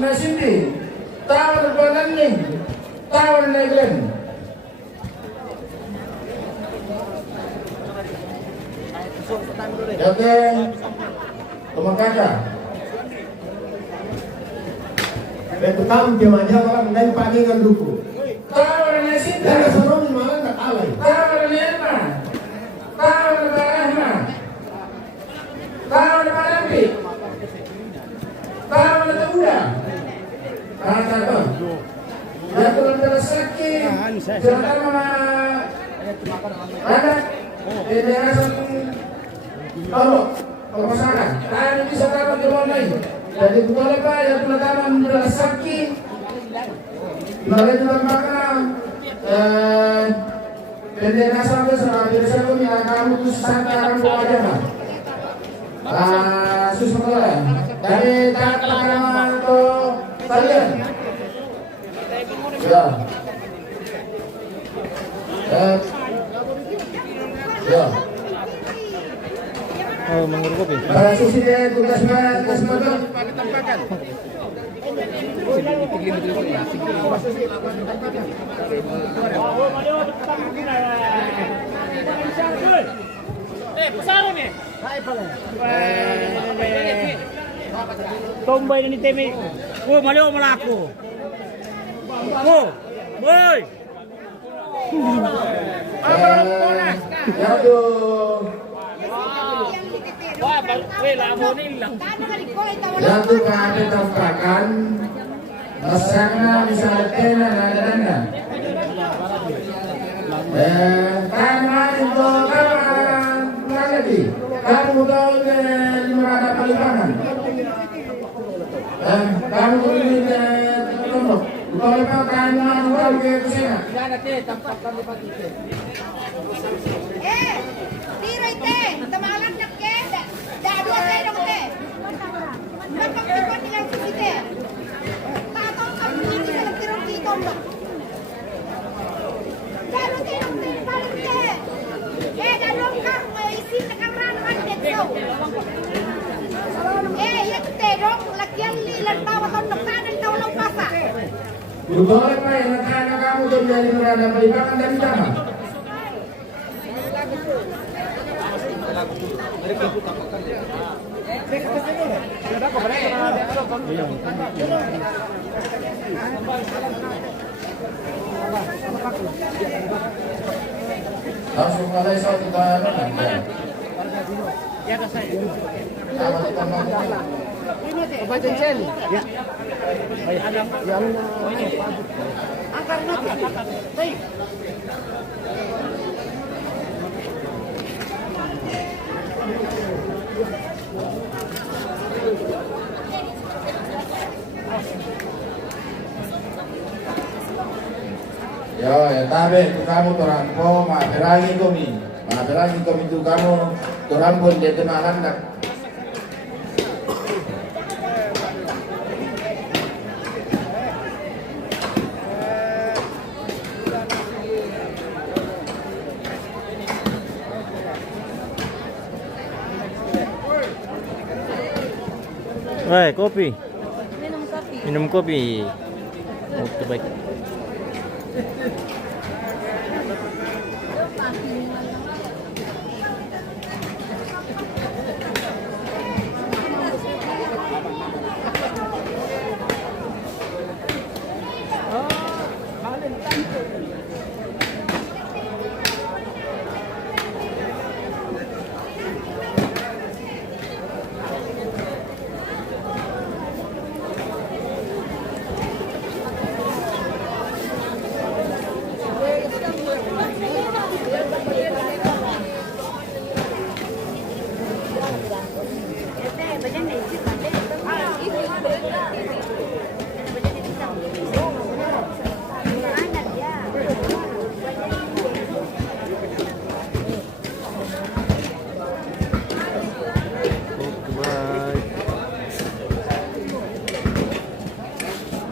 na Cindy. Tawar paganing. Tawar na Glenn. Oke, Tumakaka. Betukam aja kalau mengenai pagi kan duku. Tawar na Cindy. Dan sebelum malam tak alay. Tawar na Emma. Tawar na Rahma. Tawar na Parampi. Tawar na Tabuda. Kata apa? Ya kurang sakit. Jangan mana ada di daerah kalau sana, tadi bisa tahu di mana ini. Jadi betul apa ya teman-teman sakit. Lalu juga makanan. Bendera sampai serah biasa kami akan utus sampai akan bawa aja lah. Susah dari tangan atau kalian. Ya. Ya. Oh, menguruk kopi. Para sisi tugas betul. Tombay ni Temi. Oh, mali ako malako. Oh, boy. Yang tu kami tampakkan masana misalnya nada. Karena itu kawan lagi. Kamu tahu di mana pelipangan. Kamu ini tolong. Kalau pakai manual ke sana. Tiray te, tamalan nak ke, dado te dong te. Magpagpipon nilang sisite. Tatong kami hindi sa nagtirong dito mo. Dado te dong te, balik te. Dalong kang isin na kang ranaman dito. Yan te dong, lagyan lilang tawaton ng kanan tawalong pasa. Boleh pak yang anak kamu tuh jadi berada pelipangan dari zaman. Langsung mulai saat kita ya tabe tu kamu torangko maberangi kami tu kamu torangko dia tenahan dak. Kopi. Minum kopi. Oke, baik.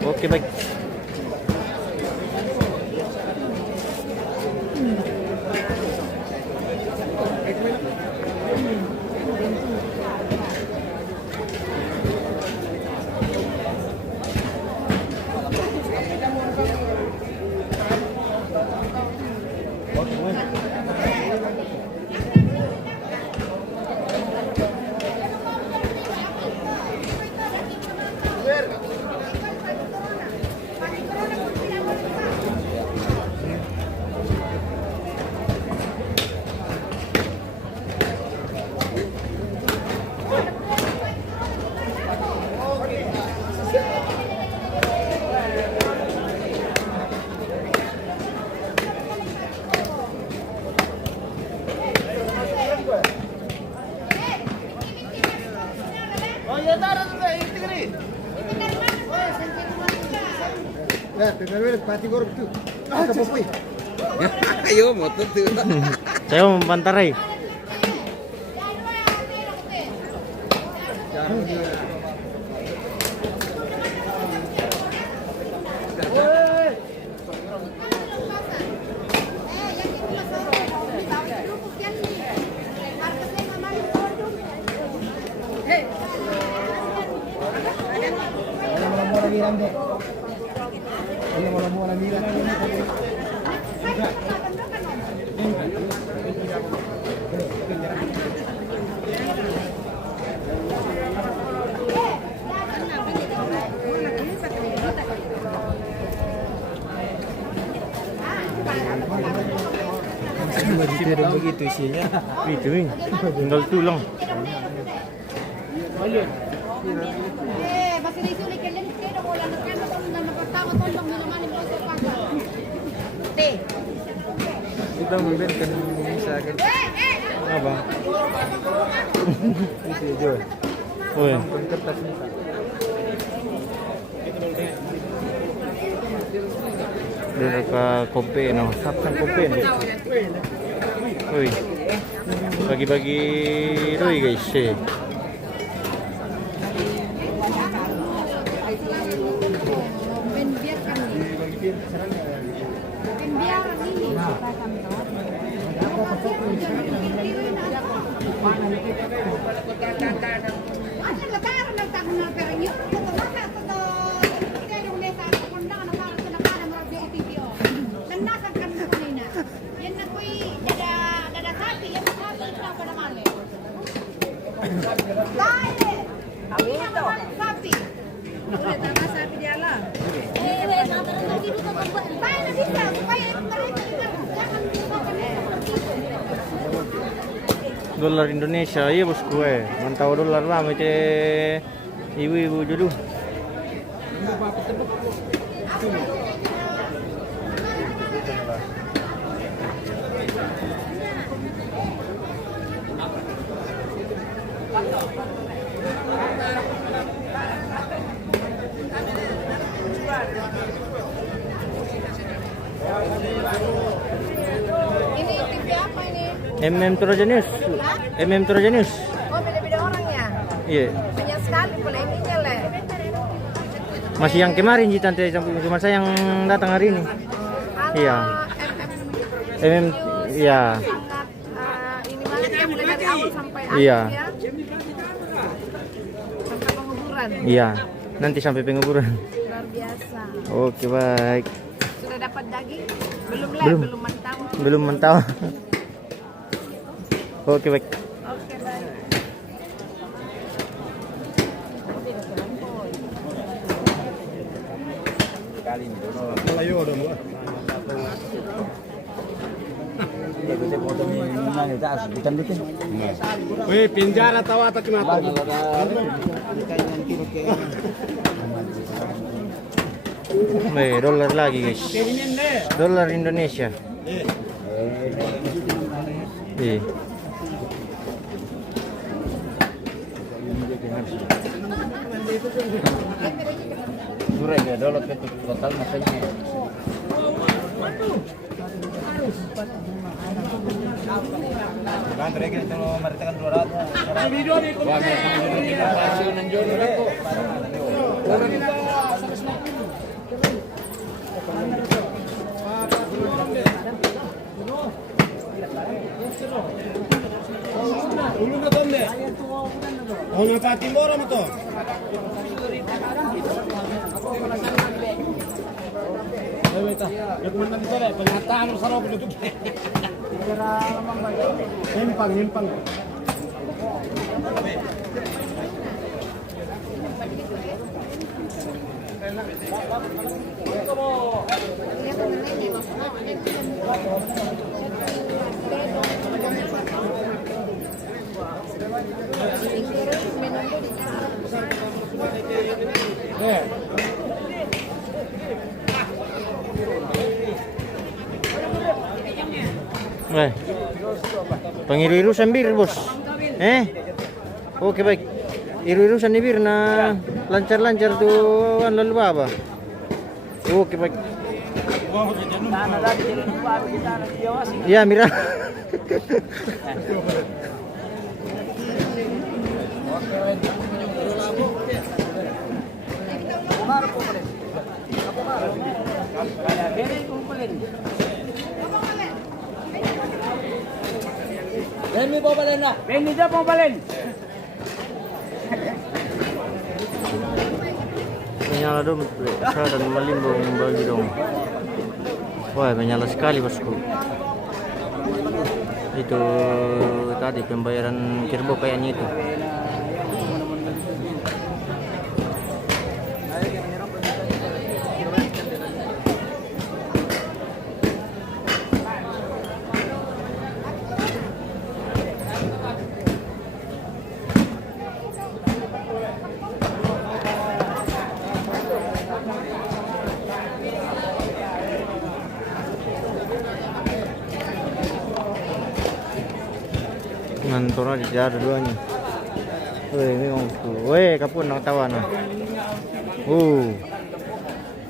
Oke, baik. Ayo motor tuh. Saya mau mempantarai. Tidak begitu isinya. Itu tinggal tulang. Basta disulit ka lang, kaya wala na kaya napagtama tolong na naman yung sa pangka. Te. Kita memberikan misalkan Apa? itu jo. Oh ya. Kertas misal. Dia ke kopi no. Sapsan kopi ni. Oi. Bagi-bagi doi guys. Dolar Indonesia, iya bosku mantau dolar lah macam ibu-ibu dulu. Ini TV apa ini? MM Trojanius. Oh, beda-beda orangnya. Iya. Banyak sekali pula ininya le. Masih yang kemarin sih tante, cuma saya yang datang hari ini. Iya. MM iya. Sangat ini banget ya, mulai dari awal sampai akhir Iya. ya. Sampai penguburan. Iya. Nanti sampai penguburan. Luar biasa. Oke, baik. Sudah dapat daging? Belum le, Belum. belum mentah. Belum mentah. Oke, baik. Oke, baik. Ayo dong. Wih, pinjara tahu atau kenapa? Dolar lagi guys. Dolar Indonesia. Iya. Murah ya dolar itu total masanya. Kan mereka itu mereka kan 200. Video ni Nimpang. Pengiru-irusan bir bos. Oke baik. Iru-irusan di bir na lancar-lancar tuh lalu apa? Oke baik. Iya Mira. Menyala dong, saya dan melimbung bagi dong. Wah, menyala sekali bosku. Itu tadi pembayaran Kirbo kayaknya itu. Ngantor aja ada duanya. Weh, ini bosku. Weh, kapun nak tawa nah.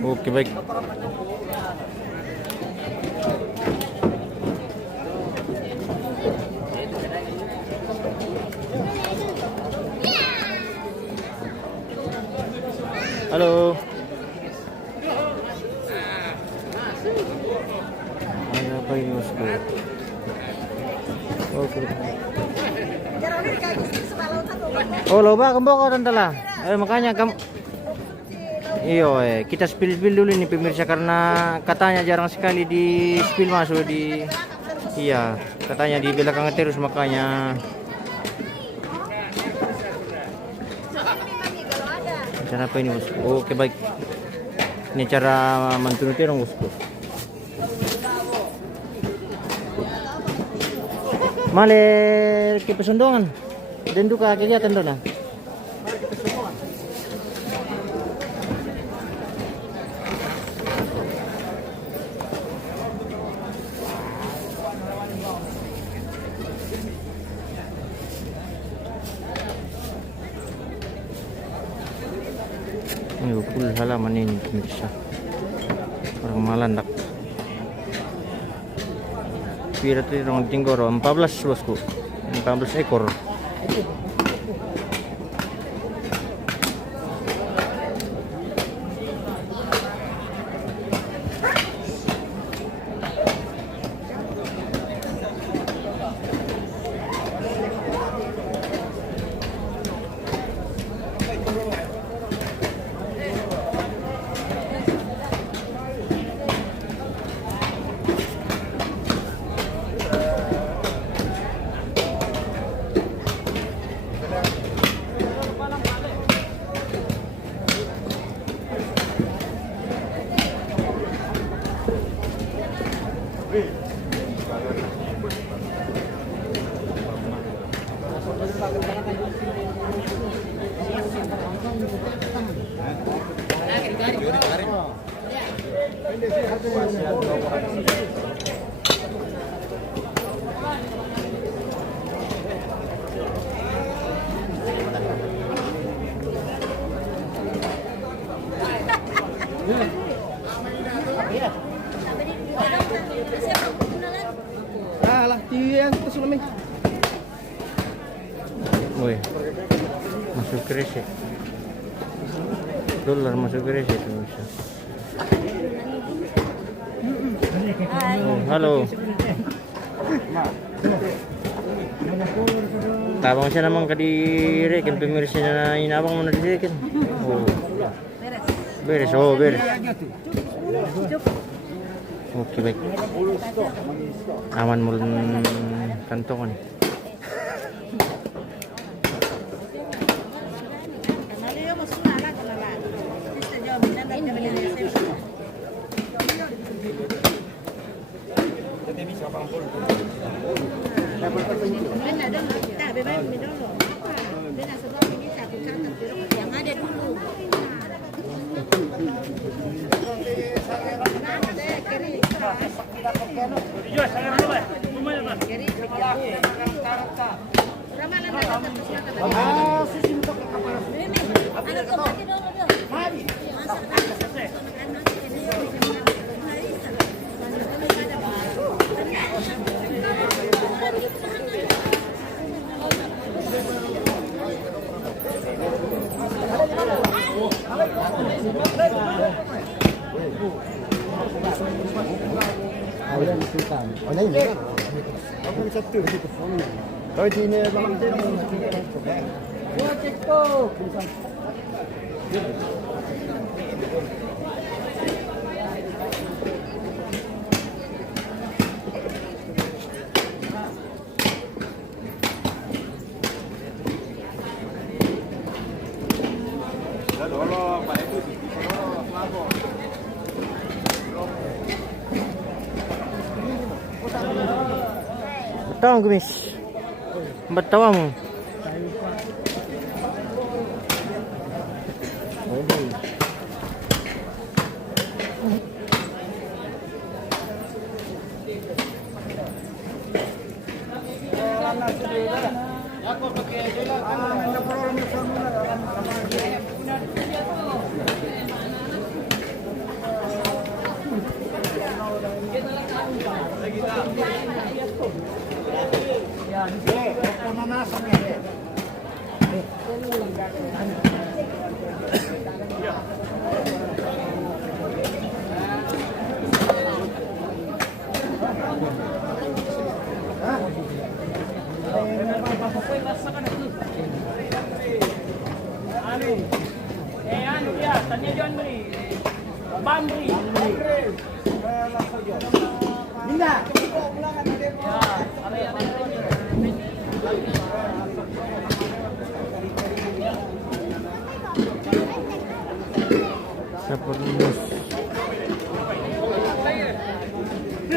Oke baik. Halo. Ada apa ini bosku? Oke. Oh loba kembo kau tante lah. Makanya kamu. Iyo, kita spill dulu nih pemirsa karena katanya jarang sekali di spill masuk di. Iya, katanya di belakang terus makanya. Cara apa ini bosku? Oke baik. Ini cara mantunuti dong bosku. Male ke pesondongan. Dan duka kegiatan dona. Ini full halaman ini pemirsa. Orang Malandak. Pirat itu orang Tinggoro 14 bosku. 14 ekor. Woi, masuk kresek. Dolar masuk kresek itu bisa. Oh, halo. Tabang siya naman kadirikin pemirsa na inabang mo na dirikin. Oh. Beres, oh beres. Oke baik. Aman mulun kantongan. Oh, nee, nee. Wat is dat terug? Nooit in Tahu guys. Batawa mo.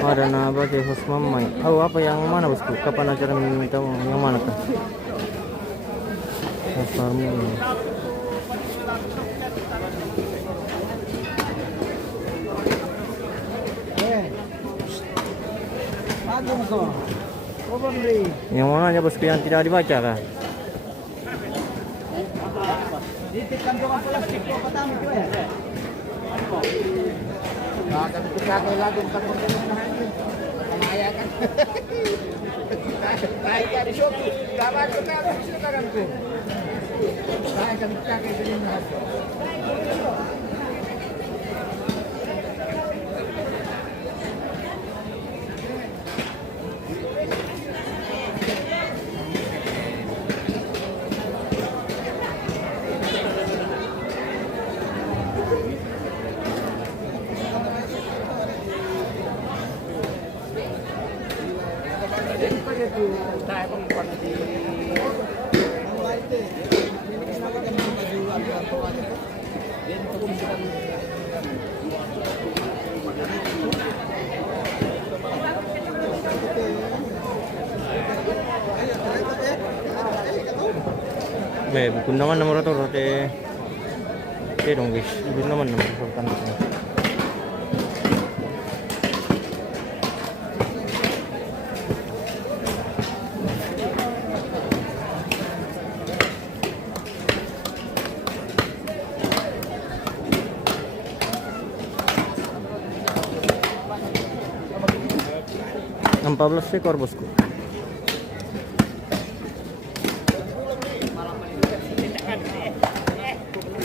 Ada naba kay host mamay. Oh, apa yang mana bosku? Kapan acara minta yang mana kan? Kasarmu. Yang mana aja bosku yang tidak dibaca kah? Bukan naman nomor itu rote dong guys, bukan naman nomor sultan. Empat 14 ekor bosku.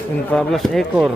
Empat 14 ekor.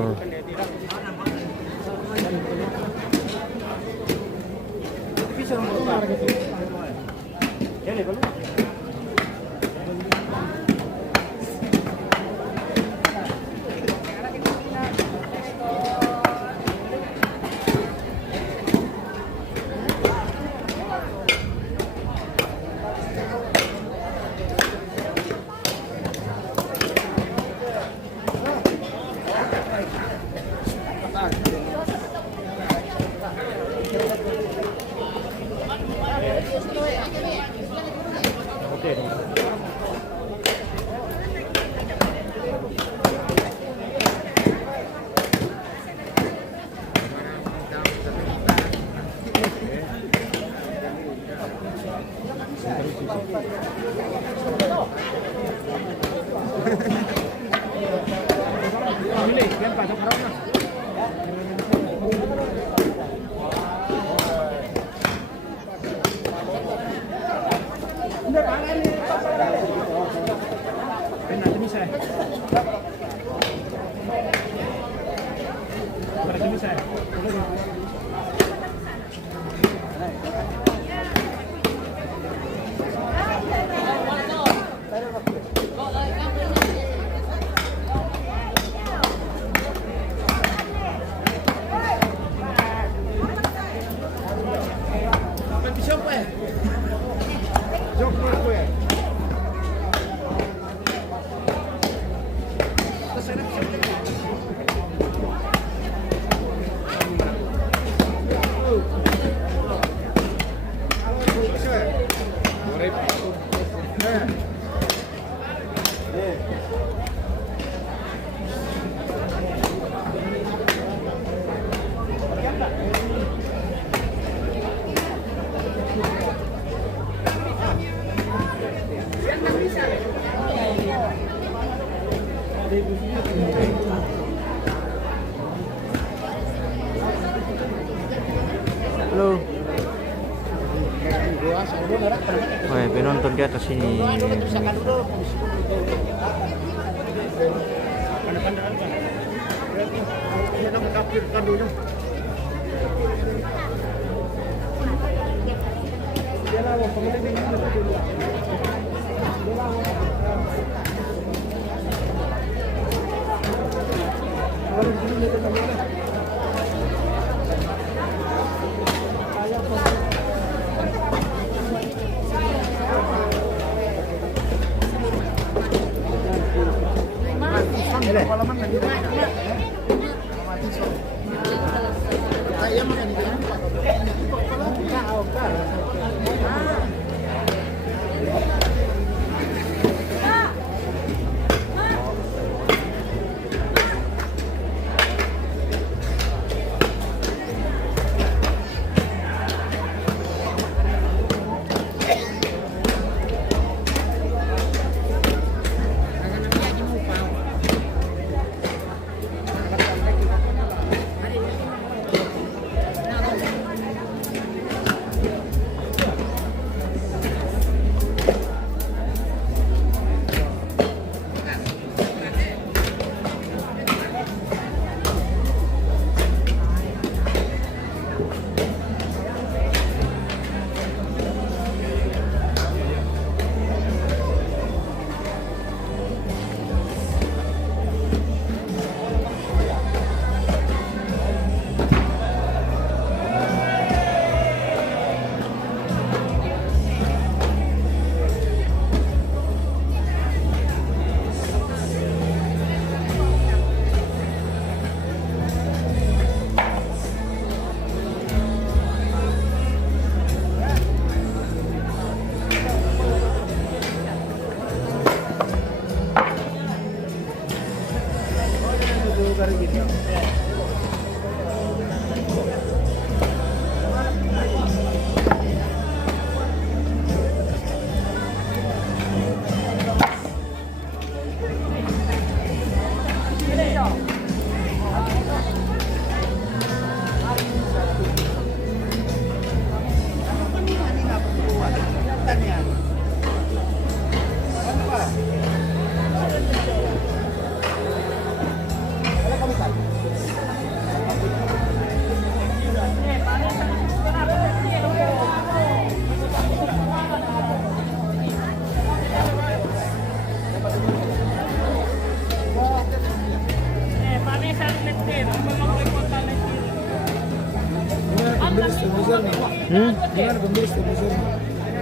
Wah, penonton di atas ini.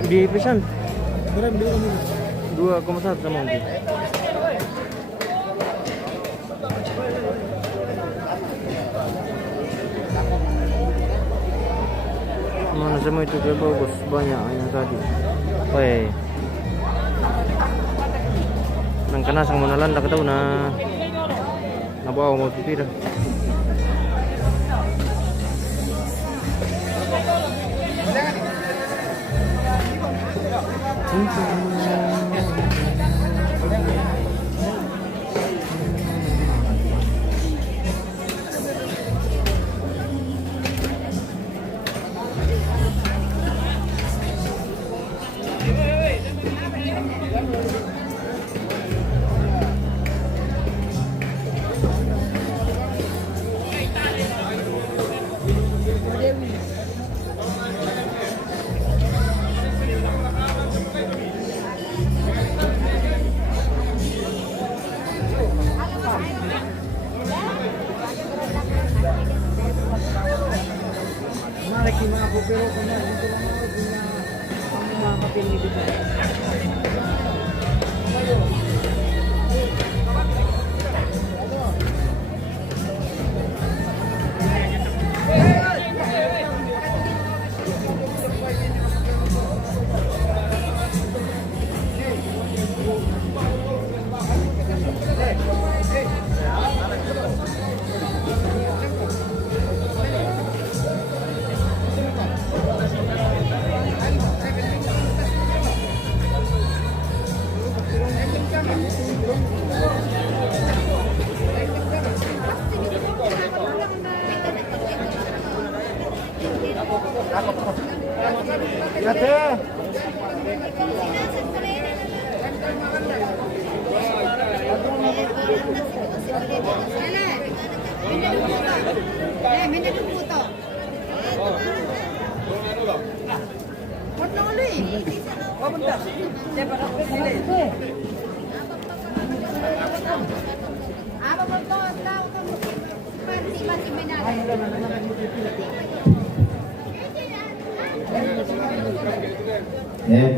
Di pesan 2,1 sama mungkin. Mana semua itu kayak bagus, banyak yang tadi. Woi, nang kena sang manalan tak tahu na bawa mau pipir. Pero kung dito lang ako punya ang mga kapilya dito. Gracias. Minta dulu foto. Foto dulu. Oh, bentar. Apa foto? Tahu masih minat.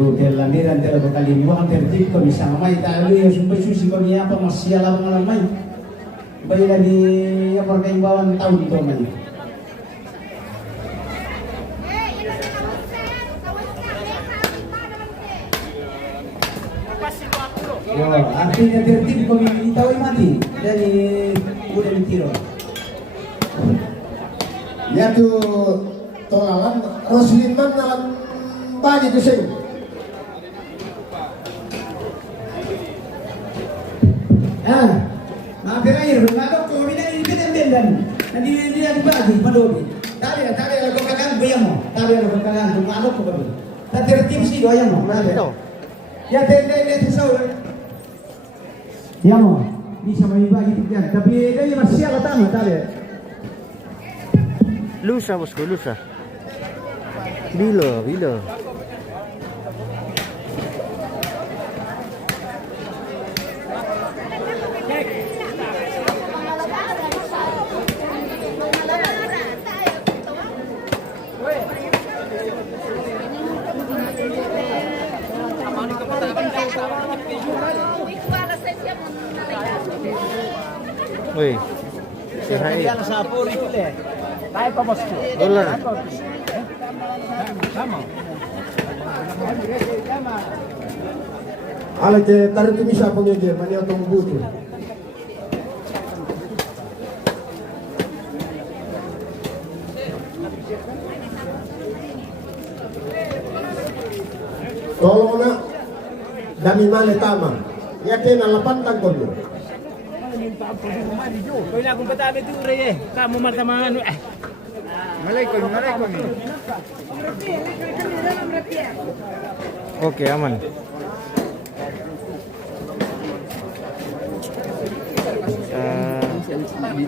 Bukan lamiran terlalu kali ini bukan tertib kau bisa mai tahu ya sumber susi kau ni apa masih alam malam mai bayi lagi apa kain bawang tahun itu mai yo artinya tertib kau ini tahu mati dari udah ditiro Ya tuh tolalan Roslin man nalan banyak tu sih. Mampir air, ngadok kau ini ini dan nanti dia dibagi padobi. Tadi kau kakak bayang tadi kau kakak tu ngadok kau padobi. Tak tertib sih doa yang ya tende sahur. Ya mo, bisa bagi tu kan. Tapi dia masih ada tamu tadi. Lusa bosku, lusa. Bila. Woi. Sehari. Dolar. Alat tarik tu bisa punya dia, mana yang tunggu tu. Tolong nak, dami mana tama, ya kena lapan tangkon tu. Kau nak aku kata itu re kamu martaman Malaikum. Oke, aman.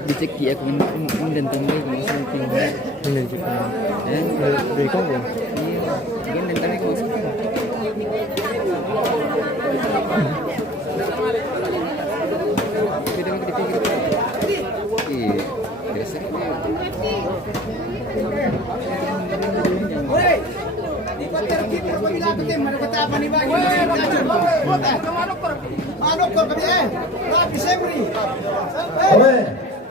Dicek ya aku dan tambah something. Ini juga. Dari kau ya? Iya, dan tambah aku. Oke,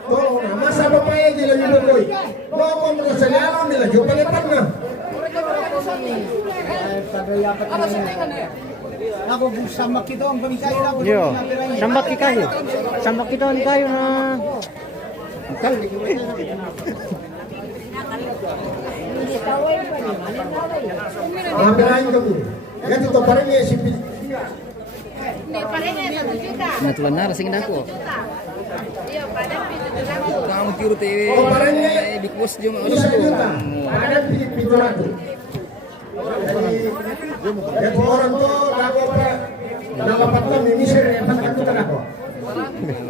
tolong nak masa apa je lagi berkoi. Mau kau merasa alam ni lagi, paling pernah. Ako sama kita ang pamikayo na Yo, sambak kita kayo na. Ngapain kamu? Ya tu parang ni si Parenya 1 juta. Natulan na rasing dako. Iya, padahal 7 juta. Kamu tiru teh. Oh, parangnya Bikos jom bisa juta. Ada pintu ragu. Jadi orang tu lagu apa? Nama patah ini sih yang patah tu kan aku.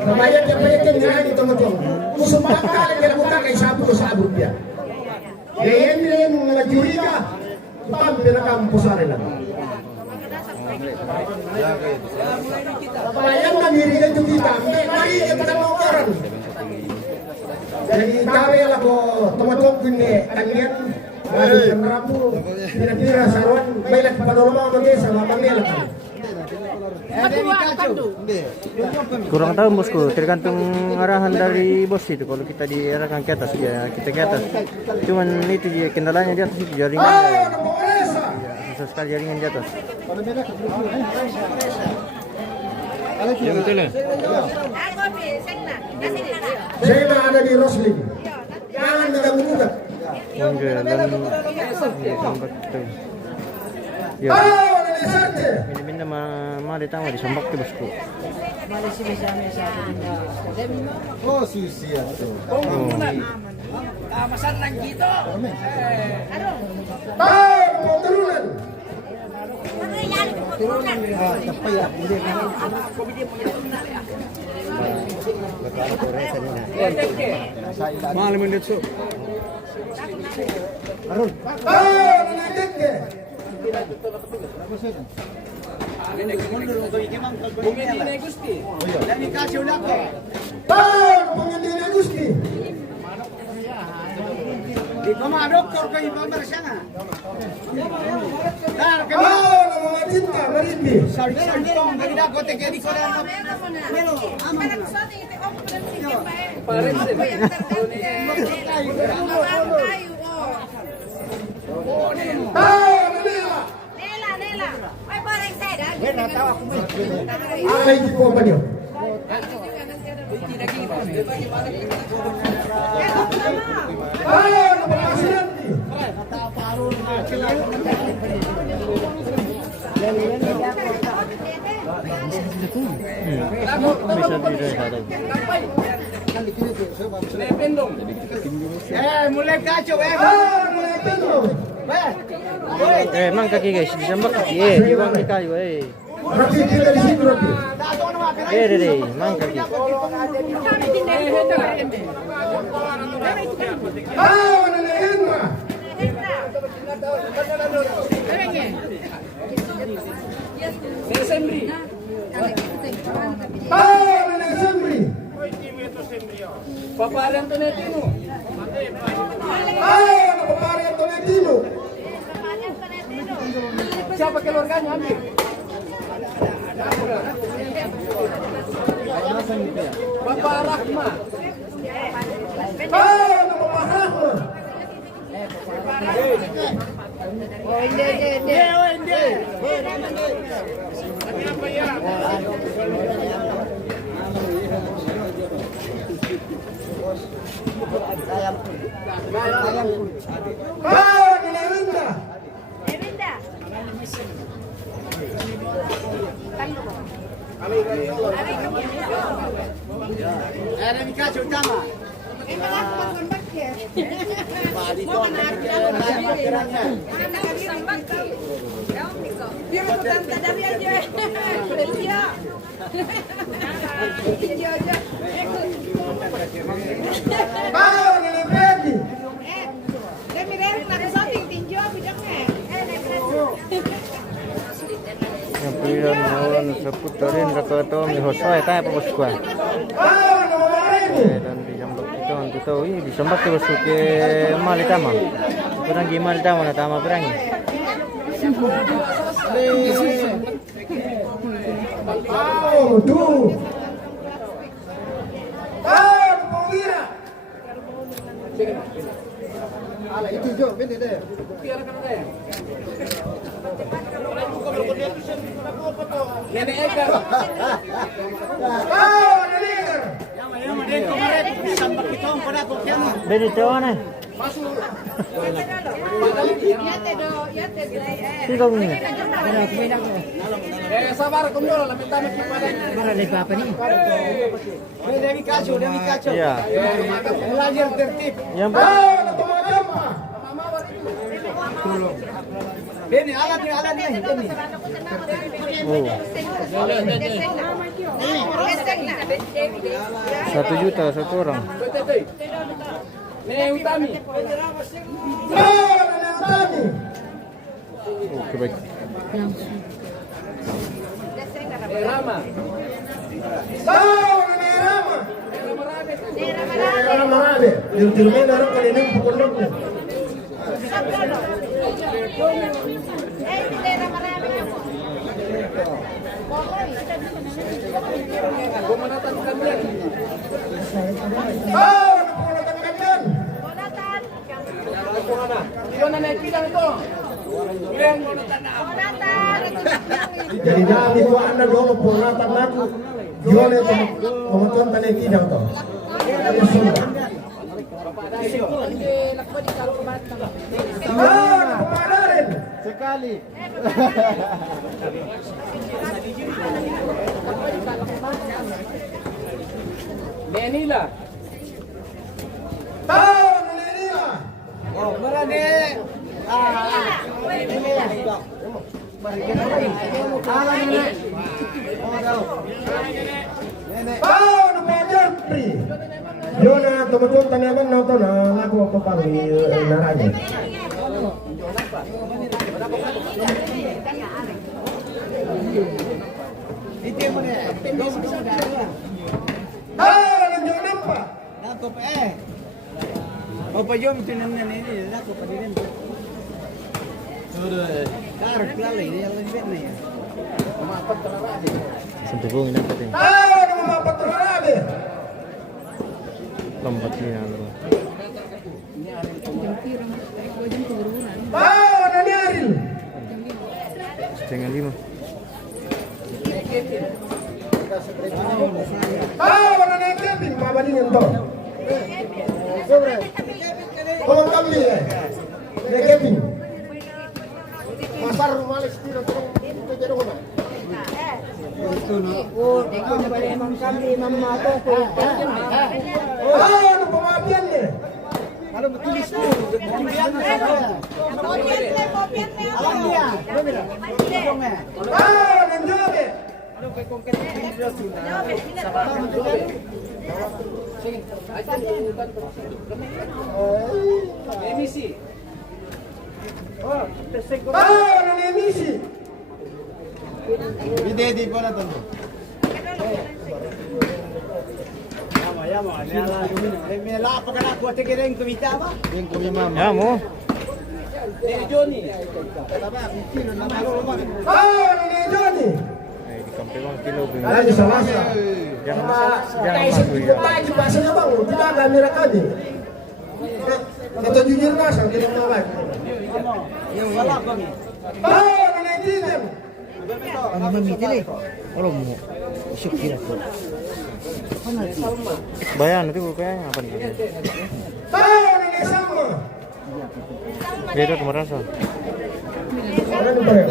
Namanya dia punya kenyang itu macam. Musuh bakal yang bukan kayak sabu dia. Yang ini ngajuri ka. Tampil nak kampus hari lah. Pelayan mandiri itu kita. Mari kita mau orang. Jadi tahu ya lah teman-teman ini kalian baru kenerapu kira-kira saruan baiklah kepada rumah bagi sama panggil lah. Kurang tahu bosku, tergantung arahan dari bos itu. Kalau kita diarahkan ke atas, ya kita ke atas. Cuman itu dia kendalanya di atas itu jaringan. Susah sekali jaringan di atas. Ya betul lah. Saya ada di Roslin. Jangan mengganggu. Enggak, dan sambak itu. Ya. Minta mali tahu di sambak itu bosku. Oh, susi itu. Masan lang dito. Tahu, mau turunan. Ano yan? Mahal menit so. Oh, nanakit ke? Oh, penggantian Agusti. Di mana dokter kau ibu bersama? Dar Oh, nama cinta Marimbi. Sorry, tong dari dah kotek di Korea. Oh, Manila. Nela. Ay, parang saya dah. Ay, di ko pa niyo. Oh, napapasilanti. Bisa video satu. Mulai kacau Oh, nanakito. Mang kaki guys, disambak kaki. Di bawah ni kayu Rapi kita di situ, Rapi. Deh, mang kaki. Oh, nanakitma. Oh, nanakasambri. Paparan tu netino. Oh, napapari ang Tolentino. Siapa keluarganya ambil? Bapak Rahma. Oh, napapahakma. Oh, nanakita. Ada di kacau utama. Oh, nanakiti. Yang pilihan mohon seputarin rakato mi hosai kaya apa bos gua. Oh, napamarimi. Dan disambak kita tahu ini disambak ke bos ke mali tama. Kurang gimana tama na tama perang. Oh, tuh. Oh, napawira. Nenek Eka. Oh, nanakita. Sambak kita pada aku kian. Benito na. Sino ko niya? Sabar kumdol, lapit tayo pada. Dari kacau. Iya. Belajar tertib. Yang Oh, napamadama. Ini alatnya ini. oh, 1 juta satu orang. Nenek Utami. Oh, nanakitani. Oke baik. Rama. Oh, nanakirama. Orang marami. Dirumay na rin kanina yung pukulog niya. Pemenatan kalian. Oh, napunatan ka dyan. Yun na nakikilang ito. Yan. Jadi dami ko anda doon punatan naku. Yun ito pumutuan tanay tidang to. Ayos sunda. Oh, napapalarin. Sekali. Manila. Oh, nananila. Oh, marami. Oh, napajar pri. Yo na tumutun tanaman na to na ako pa pang naranya. Ah, nandiyo na pa. Nako pa eh. O pa yun, tinan na nini. Nako pa din. Tarik lalay, di alam din na yan. Sentubong ini apa ting? Ah, naman mapatrarabi. Lambat niya ano. Ah, nangyari. 4:30. Ah, wala na yung Kevin, mabalingin to. Kumang kami eh. Na Kevin. Masar rumalis dito ito dito ko na. Ah, ano pamabiyan eh. Ah, nandiyan eh. Ah, nanimisi. Hindi pa na to. May lapa ka na, kuwate ka rin kumita ba? Yung kumimam. Ya mo. Johnny. Ah, nandiyan eh. Ay, di kampewang kilo. Lagi sa masa. Jangan Jangan masuk masuk ya. pa di basa na bang tidak kamera kami. Ito jujur na sa kita tawag. Wala kami. Ah, nandiyan. Ano man mitili? Wala mo. Syukira ko. Bayan nanti kayaknya apa nih? Ah, nandiyan sama. Beda kemarin so. Ano ba yun?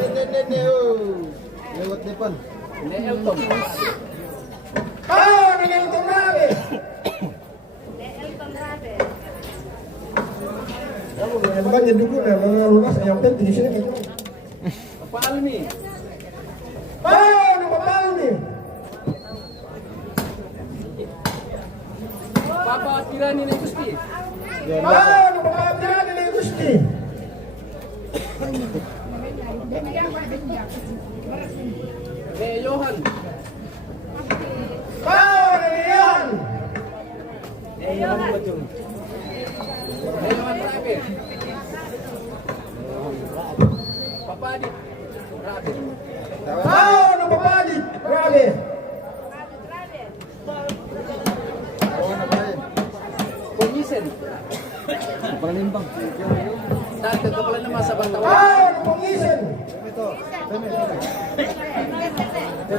Lewat depan. Ah, nandiyan ito nabi. Ano ba yung dugo na mga lunas ay ang penting siya na ito. Palmi. Ah, ano ba palmi? Papa tirani na gusti. Ah, ano ba pabiraan na yung gusti? Johan. Ah, nandiyan. Johan Rabe. Papadi. Rabe. Ah, ano ba palit? Grabe. Komisen. Palimbang. Dati ka pala naman sa Bantaw. Ah, ano pong isin?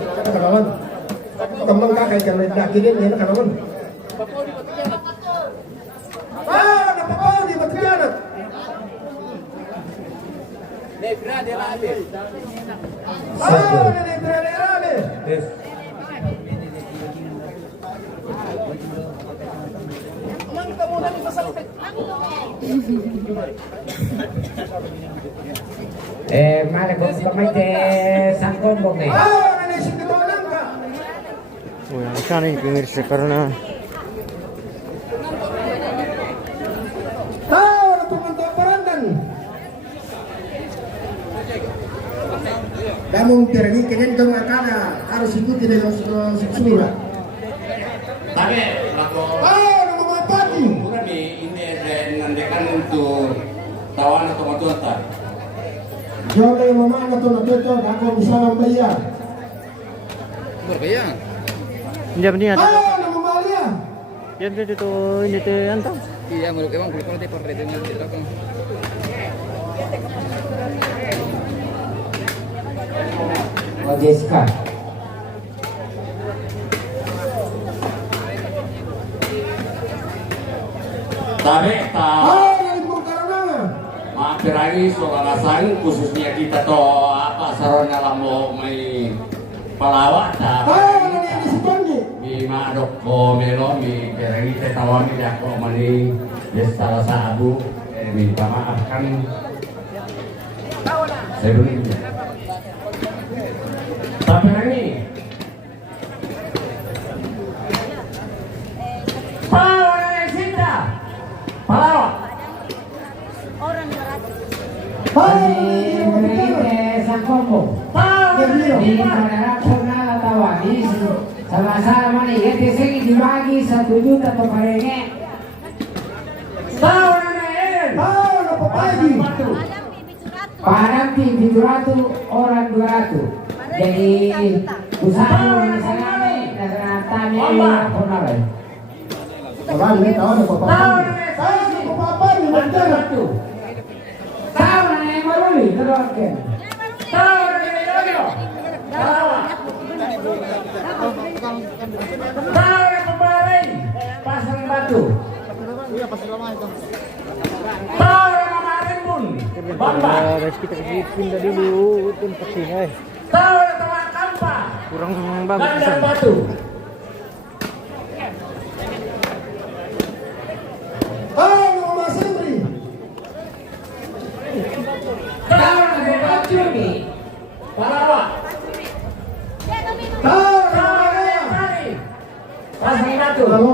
Kanaman. Kambang kakay ka rin nakinin yan kanaman. Papodi Patiyanat. Ah, napapaw, di ba tiyanak? Negra de Rabe. Ah, nanay. Yes. Aman ka muna ni masalapit. Mari kung pamay sangkombong eh. Ah, nanay singkito lang ka. Oh, yang sana ini pemirsa karena Ah, ano pumunta parandan? Damong piragi kinin itong akala harus ikuti na yung surat. Tapi ako Ah, ano mga pati? kami ini nandekan untuk tawanan atau matuatan. Diyan kayo mamana to na dito, ako misalang bayar. dia benih ada. Ah, ano mamalya? Dia itu ini teh antang. Iya, menurut emang kulit kulit per dengan kita kan. Jessica. Tarik ta Ah, nalipong karangan. maafirani soal alasan khususnya kita to apa sarona lamo may palawak ta. Ah, nanay si Tony. Mi madok ko melo mi kerani te tawani ako mani desa sa abu minta maaf kan saya belum Baperangi. Palawan yang Sinta. Palawan. Menite sang kombo. Di pada purnama tawani sama-sama nih ya segi dibagi 1 juta per parenge. Palawan yang Eden. Padang 700 orang 200. Jadi usaha di sana nih karena tanya purnama. Tahu nih, tahu nih, Bapak. Palawan yang Tahu Bapak nih, betul. Tahu yang maruli teruskan. Palawan yang Yoyo. Palawan. Palawan yang Pembalai. Pasang Batu. Palawan yang Mamarimbun. Bamba. Guys, kita pindah dulu tempat sini. Palawan yang Tawang Kampa. Kurang bagus Bandar pisan. Batu. Mama Sembri. Palawan yang Bacurni. Palawan. Palawan yang Tari. Pasang Batu. Lalu,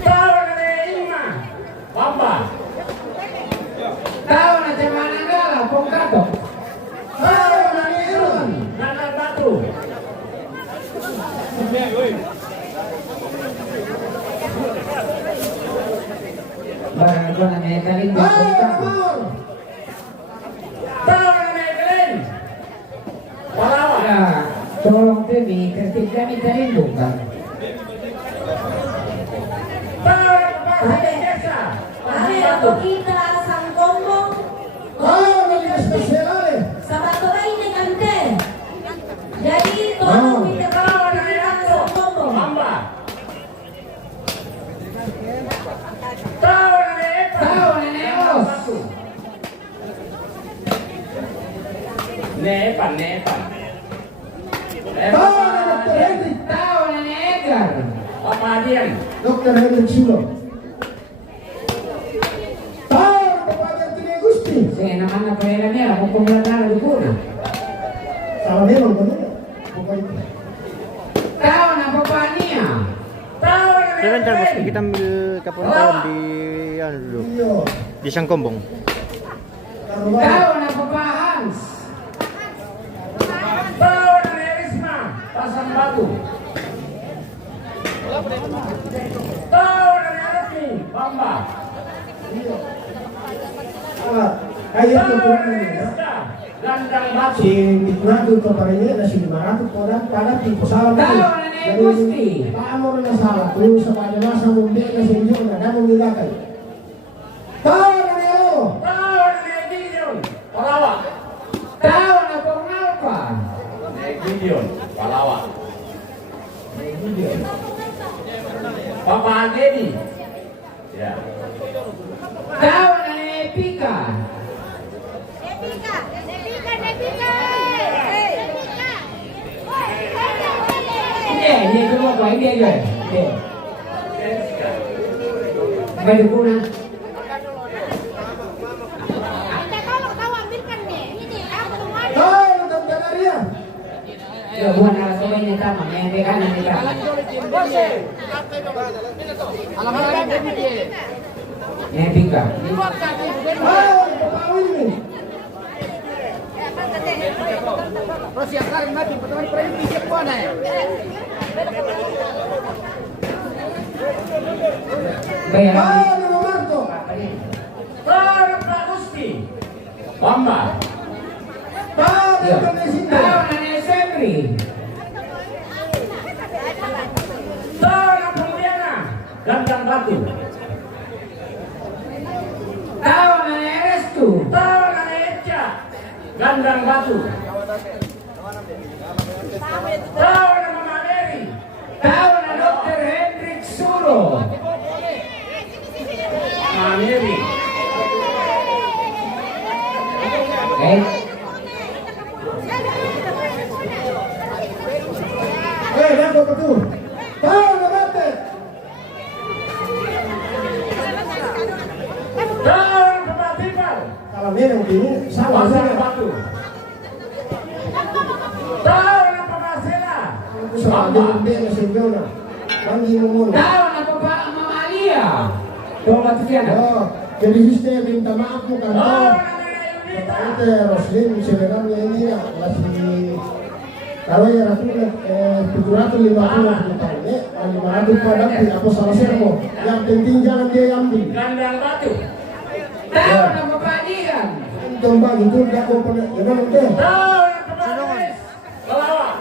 Palawan yang Ima. Bamba. Tahu macam mana gala pongkato. Bandar Batu. Barang ko na may kaling pongkato. Palawan yang Mekelin. Palawan. Ya, tolong kami ketika kami kaling bukan. Palawan yang Pasang Desa. Pasang Batu. Kita sang gombong sa baturay ni Kante. Jadi tolong kita Palawan yang Yakso. sang gombong. Bamba. Palawan yang Epa. Tahu na neos. Batu. Nepan, Nepan. Tahu na negar. Pamadian. Dr. Hendrik Silo. Tahu Bapak Bertini Gusti. Sige naman na pera niya, kung kumulatan na dukura. Salah memang benar. Pokoknya. Tahu na papa niya. Palawan yang Sebentar bos, Mekelin. kita ambil kapan di ano dulu. Iya. Di Sangkombong. Taruh Tahu na papa Hans. Palawan yang Erisma. Pasang Batu. Palawan yang Arfi. Bamba. Kayak Palawan itu yang Rizka. Gandang Batu. si Mitnatu itu parenya ada si 500 orang kada tipe salah Tahu na negar Gusti. Kamu na salah terus sa nasa mumbi na sa inyo na damo nilakay. Tahu na niyo. Palawan yang Gideon. Palawan. Tahu na pengalpa. Gideon. Palawan. Papa Agedi. Ya. Tahu na Epika. Nepika. Hindi ko ba hindi aja. Hindi. May dukuna. Kita tolong tahu ambilkan nih. Ini aku kemarin. Tahu na Dagdagaria. Ya bukan ala sabay niya tama. May hindi ka na nila. Epika. Tahu Bapak Wilmy. Bayar. Tahu na Marto. Palawan yang Prakusti. Bamba. Tahu na Yo. Indonesia. Tahu na Nesembri. Palawan yang Pembiana. Gandang Batu. Tahu na Erestu. Palawan yang Eca. Gandang Batu. Palawan yang Mama Mary. Tahu na Dr. Hendrik Suro. Mama Mary. Okay. Dako betul. Tahu na Bate. Palawan yang Pematipan. Kalau memang ini salah Pasang saya. Batu. sa Dembele Silviona. Mangi mo muna. Tao na mamalia. Toma Tiana. Oh, jadi sistem minta maaf mo kantor. Ito, Roslyn, sineram niya hindi na. Kalau ya ratu 750 tahun, 500 pada apa salah servo. Yang penting jangan dia ambil. Kandang batu. Tao na mapanian. Tembak itu tidak kau pernah. Gimana itu? Tahu Pelawak.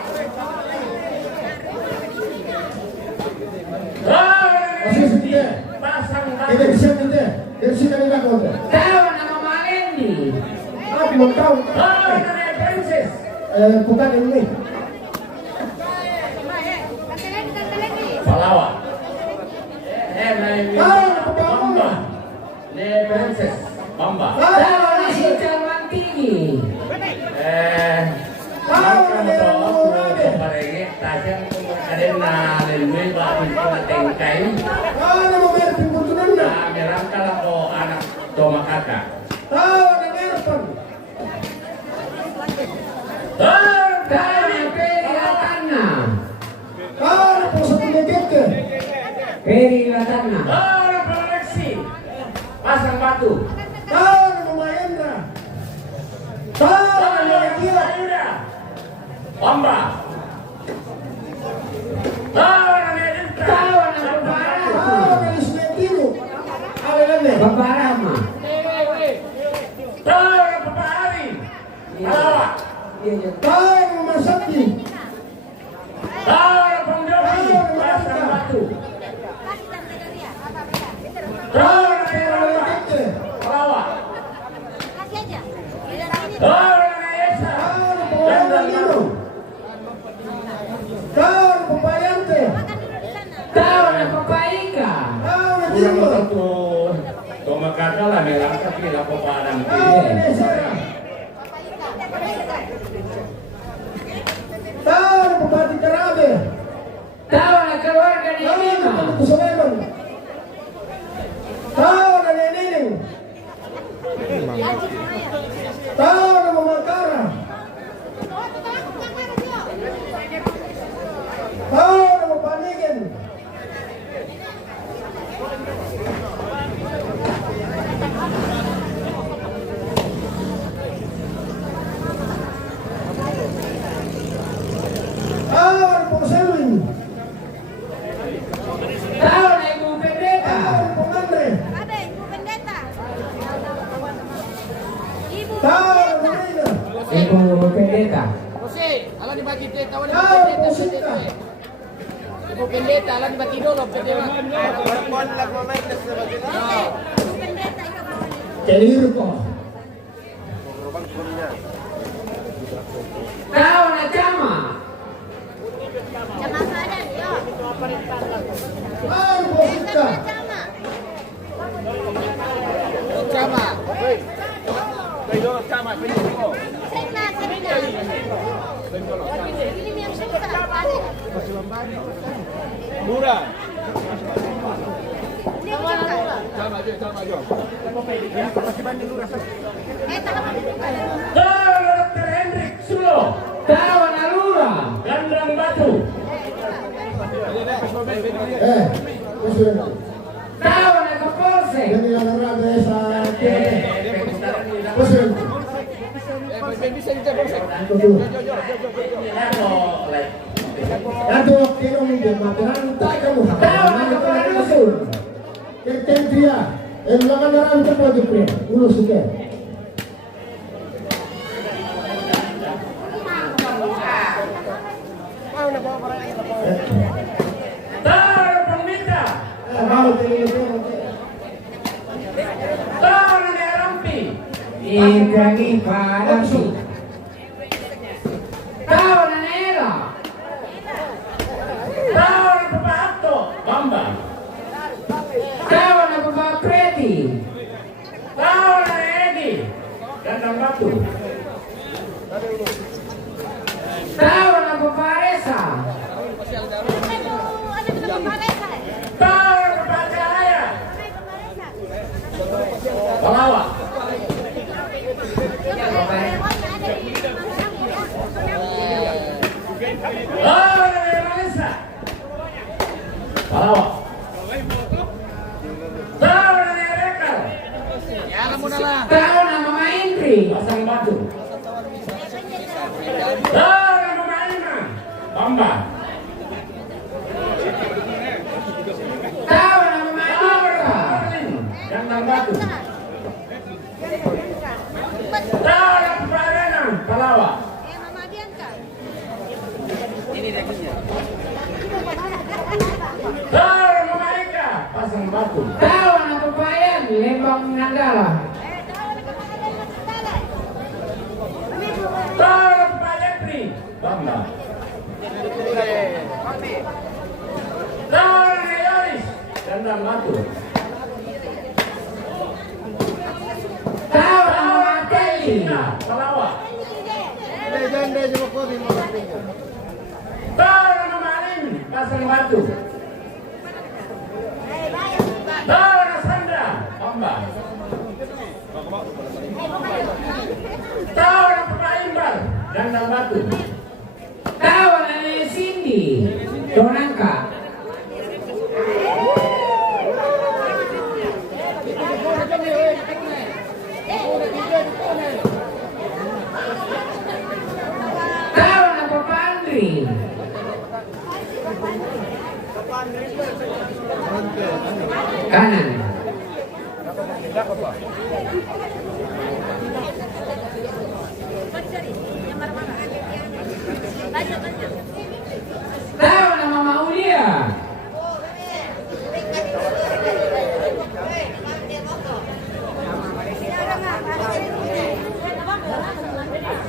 Masih sedih. Pasang Ini batu. bisa sedih. Dari sini tidak kau. Tao na mamalendi. Aku mau tahu. Princess. Bukan ini. Pelawak. Bamba. Princess. Bamba. Tao na si Calmantigi. Ano mo meron pinagkutunan na? Tahu na meron pa. Tao na Peri Latana. Tahu na po sa tumigit ka. Peri Latana. Pasang batu. Tahu na Mahendra. Tahu na Mahendra. Bamba. Tao na Babarama. Tahu na Ismetino. Awilan na. Babarama. Tahu na Masaki. Pasang batu. Tahu na Peralekit ka. Pelawak. Tahu na Pawalan Lino. Tahu na Papayante. Tao na Papaiga. Tahu na Kurang Timbo. satu Tomakata lah merang tapi lah peparang Tahu na Nesera. Tahu na Papati Karabe. Tao na keluarga ni Tahu na Lima. Pagkusuleman. Tahu na Neneng. Tahu na Mamakara. Tahu na Mapanigin. Tahu na Porcelin. Tao na Ibu Pendeta. Tahu na Pangandre. Abe, Ibu Pendeta. Ibu Tahu na Marina. Ibu Pendeta. Jose, alam ni bagi dia kawan Tahu na Pusita. Ibu pendeta, alam ni bagi dulu pendeta. Ibu Pendeta itu Kelir ko. Tao na Chama. Jamaah ada yo. Tahu na Pusita. Jamaah. Sama. Sena. Ini yang susah. Murah. Ini yang susah. Sama aja. Dr. Hendrik Sulo. Tao na Lura. Gandang batu. Pusita. Tao na Kapolse. Jadi yang narabe sa Pusita. Bisa kita proses. Ito. Ano, like, Ato kino mo din materan tayo mo ha. Ano ko na rasul. Ketentria. El mga naran ko pwede pre. Ulo sige. Tahu Pemita. Mau tini Tahu Rampi. Ibrahim Farabi. Tao na Nera. Tahu Papato. Bamba. Tao na Baba Preti. Tahu Edi. Gandang batu. Tao na Baba Resa. Tahu Pacahaya. Pelawak. Tahu Palawak. Tahu dari Rekal. Tahu nama Maindri. Pasang Batu. Tahu nama Maina. Bamba. Tahu nama Madura. Jandang Batu. Tahu nama Parana. Palawak. Mama Bianca. Tahu nama Eka. Pasang Batu. Tahu nama Payan. Lembang Nanggala. Tahu nama Jepri. Bamba. Tahu nama Yoris. Jandang Batu. Tahu nama Kelly. Palawak. Janda juga kau di mana? Tahu nama Marin. Pasang Batu. Tahu nama Sandra. Bamba. Tahu nama Pak Imbal. Jandang Batu. Tahu nama Cindy. Donangka. Tahu nama Pandri. Kanan. Tahu nama Maulia.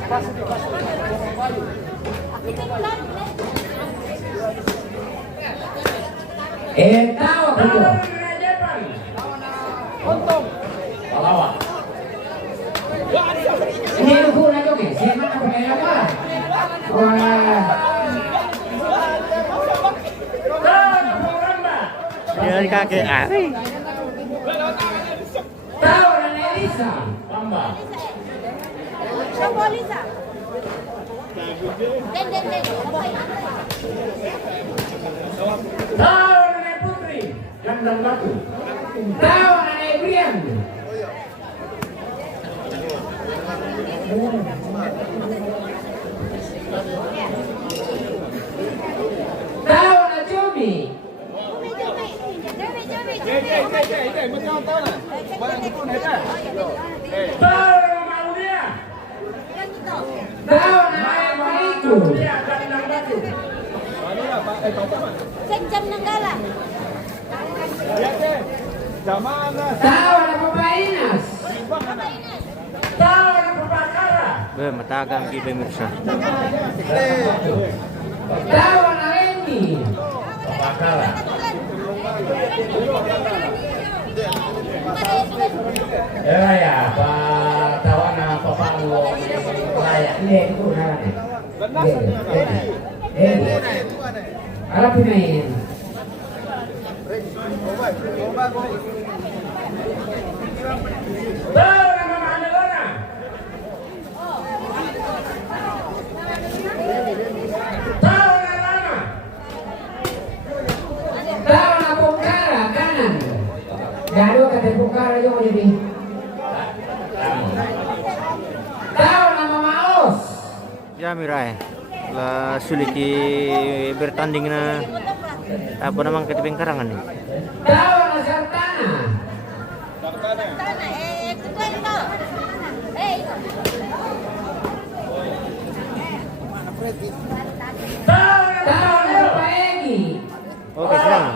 Tahu Tahu betul. nama Jepan. Palawak. Ini lugu na dong eh. Siya man ako kaya ba? Wah. Tahu nama Ramba. Dia kakek Ari. Tahu na Elisa. Bamba. Siapa Lisa? Den. Tahu nama Putri. Jandang Batu. Tahu na Ebrian. Tahu na Jomi. Tahu nama Aulia. Tahu na Emariku. Dia Jandang Batu. Sekjam Nanggala. Tahu na Papainas. Tahu nama Bakara. Matagang kay pemirsa. Tahu na Randy. Bakara. Ya, Pak Tawana Bapak Lu layak. Hindi, ito na lang eh. Harap pinayin. Tahu nama Mandelona. Tahu nama Lama. Tahu na Pungkara, kanan. Gado kata Pungkara yung jadi. Tahu nama Maos. Ya Mirai. Lah sulit di bertanding na apa namang ketiping karangan nih. Tahu na Sartana. Ketua itu. Tahu na Paegi. Oke, silakan.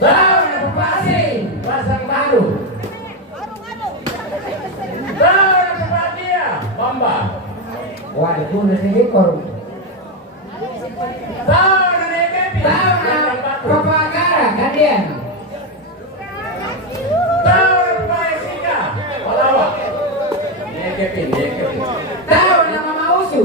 Tahu na Papasing, Pasang Baru. Tahu nama Fatia. Bamba. Wah, itu nanti ekor. Tahu nama Kepi. Tahu na Papagara, Kadian. Tahu nama Jessica. Palawak. Dia Kepi. Tahu nama Mausu.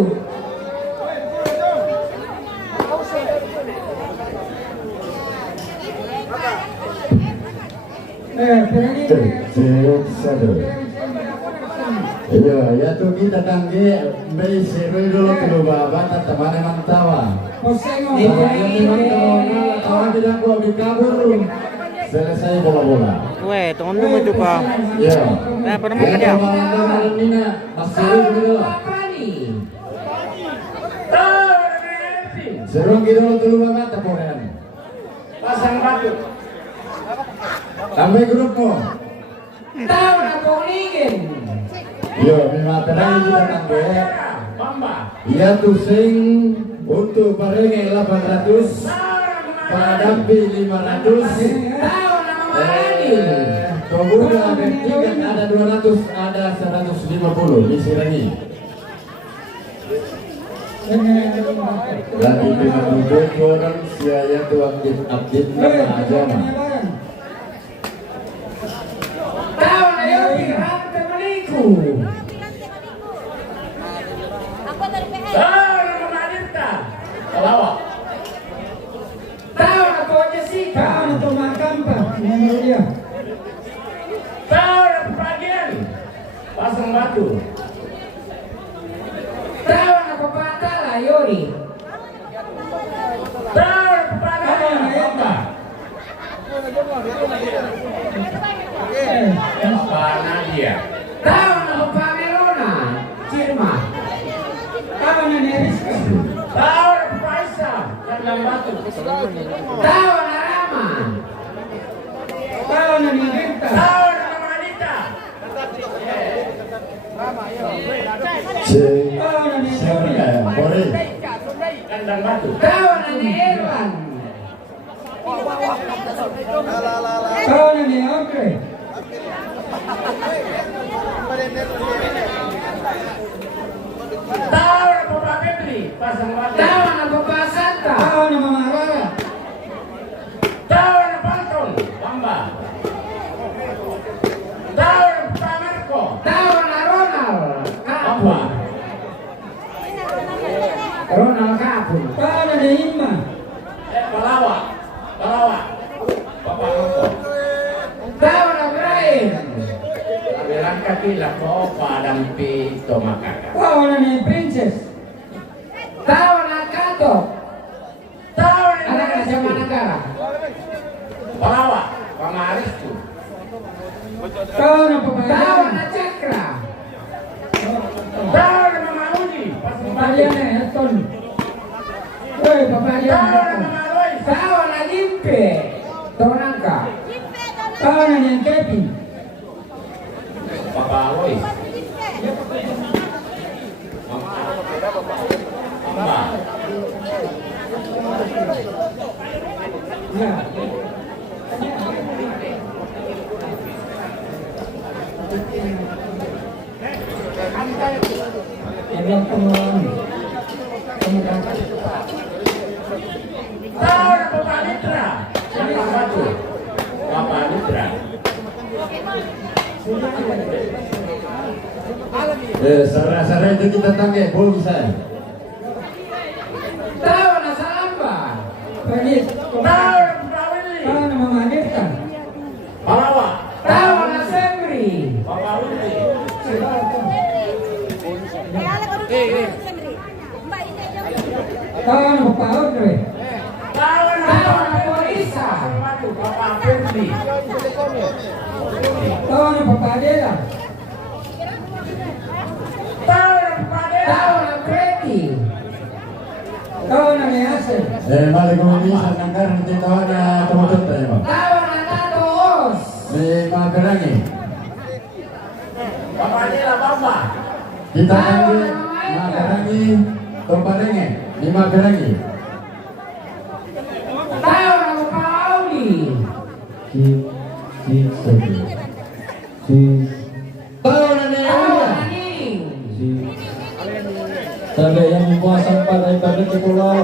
Take 7. Iya, ya tuh kita tangge Mei seru dulu tuh bapak teman emang tawa. Posengo Tawa yang memang tawa tidak gua kabur. Selesai bola-bola. Weh, tunggu dulu itu Pak. Iya. Nah, apa namanya dia? Malam Nina masih dulu. Seru gitu dulu banget teporan. Pasang batu. Sampai grupmu. Tahu na pongligin. Yo, memang tenang kita tangge. Bamba. Iya tuh sing untuk parenge 800, Padampi 500. Tahu na mamani. Pemuda dan tiket ada 200, ada 150 di Sirangi. Dan itu menunjuk orang siaya tu aktif aja mah. Tahu na yopi rante maliku. Pelawak. Tahu na po Jessica. Tahu na tumakan pa. Nomor dia. Tahu ada pembagian. Pasang batu. Tahu na papatala Yori. Tahu ada pembagian. Bamba. Apa Nadia? Tahu na papamelona. Cirma. Tahu na Neriska. Tahu ada Paisa. Kandang batu. Tahu na Rama. Tahu na Nigenta. Tahu ada Mama Anita. Tahu na Siapa Neriska. ya? Boleh. Kandang batu. Tahu na ni Erwan. Tahu na Neokre. Tahu ada Papa Febri. Pasang batu. Tahu na Papa Santa. Tahu na Mama Rara. Tahu ada Panton. Bamba. Tahu ada Papa Marco. Tahu na Ronald. Bamba. Ronald Kapun. Tahu na Neima. Pelawak. Pelawak. Papa Marco. Tahu na Brian. Bilang kaki lah kau padampi tomakaka. Tahu na ni Princess. Tahu na Kato. Tahu ada Anak na sa Managara. pelawak. Pamaris tu. Tahu na Tahu Papalian. na Cakra. Tahu ada Mama Uji. Pasang batu. Papalian na Eton. Oi, Papalian Tahu na ada Eton. Mama Lois. Tahu na Limpe. Tonangka. Tahu na ni Kevin. Papa Lois. Mama. Ya. Ada pengelolaan. Kemudahan. Tahu ada Papa Nitra. Pasang batu. Papa Nitra. Sarah itu kita tangge, boleh bisa. Tahu na Salamba. Panis. Tahu ada Papa Willy. Tahu na Mama Neta. Pelawak. Tahu na Semri. Papa Willy. Tahu na Papa Audrey. Tahu ada Tahu na Polisa. Pasang batu. Papa Febri. Tahu na Papa Adela. Tahu ada Papa Dela. Tahu na Pretty. Tahu na ni Asel. Mali ko bisa nangkar di tawa na tumutut tayo mo. Tahu na Tato Os. May mga karangi. Papa Dela Bamba. Kita tangge, mga karangi, tumparenge, di mga karangi. Tahu na Papa Auli. Tahu na niya. Tahu na Ning. Sabi yang membuat sampah daripada di pulau.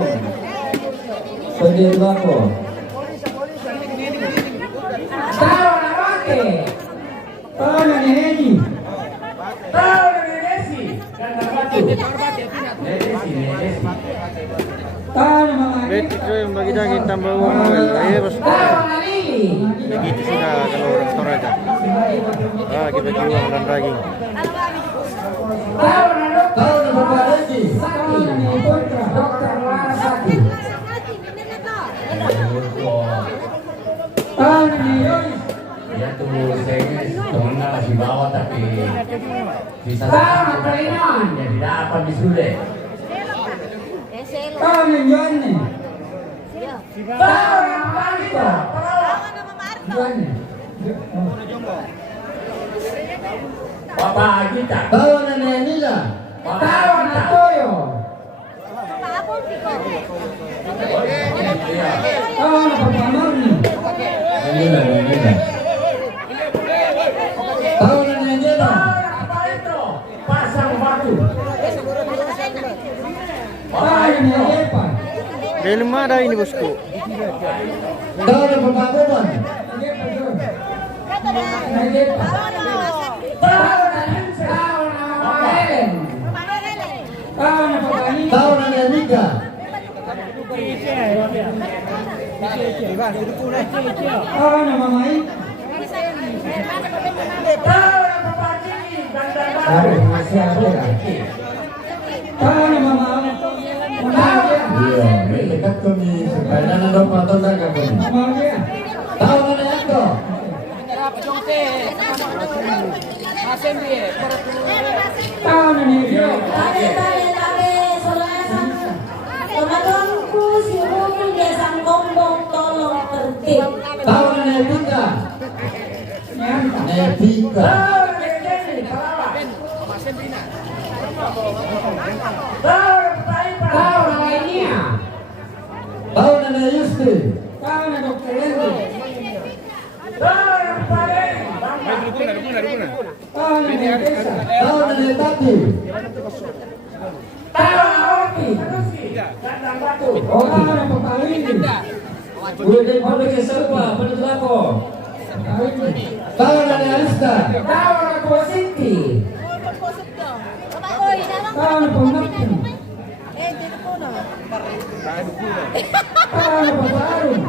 Pergi di bako. Tahu na Roque. Tahu na ni Hedi. Tahu ada Nesi. Kandang batu. Nesi. Tahu na Mama Bet Anita. itu yang bagi daging tambah uang Noel. Ayo bos. Tahu na Lili. Begitu sudah kalau orang Toraja. Ah, kita bagi uang dan daging. Tahun na dokter. Tahun na Bapak Regi. Tahun na ni Putra. Dokter Larasati. Tahun na ni Yoris. Ya tuh saya temennya masih bawa tapi bisa Tahun na Kalinon. ya tidak apa disude. Tahun na Johnny. Tahun na Marco. Johnny. Bapak kita. Tahun na Nenila. Tahun na Toyo. Tahun na Papa Marni. Nenila, Nenila. Tahun na Nenila. Apa itu? Pasang batu. Tahun na Epa. Dari lima ada ini bosku. Tahun na Bapak Boban. Epa John. Na Epa. Tahun na Mama Helen. Tahun na Papa Nina. Tahun na Nenika. Tahun na Mama I. Tahu Bapak Kiki dan Hari masih ada. Tahun na Mama Iya, dekat kami supaya na daw patonda ka kami. Mama dia. Tahun na Neto. Tahun na Nivyo. Temanku si Rumi desang gombong tolong tertib. Tahun na Netika. Nyanta. Netika. Tahun na Enia. Tahun na Yusti. Tahun na Dr. Henry. Tahun na Desa. Tahun na Netati. Tahun na Opi. Oh, tahun na Papa Windy. Bude pabrik serba penutulako. Tahun na Alista. Tahun na Kositi. Tahun na Pangapin. Tahun na Papa Arun.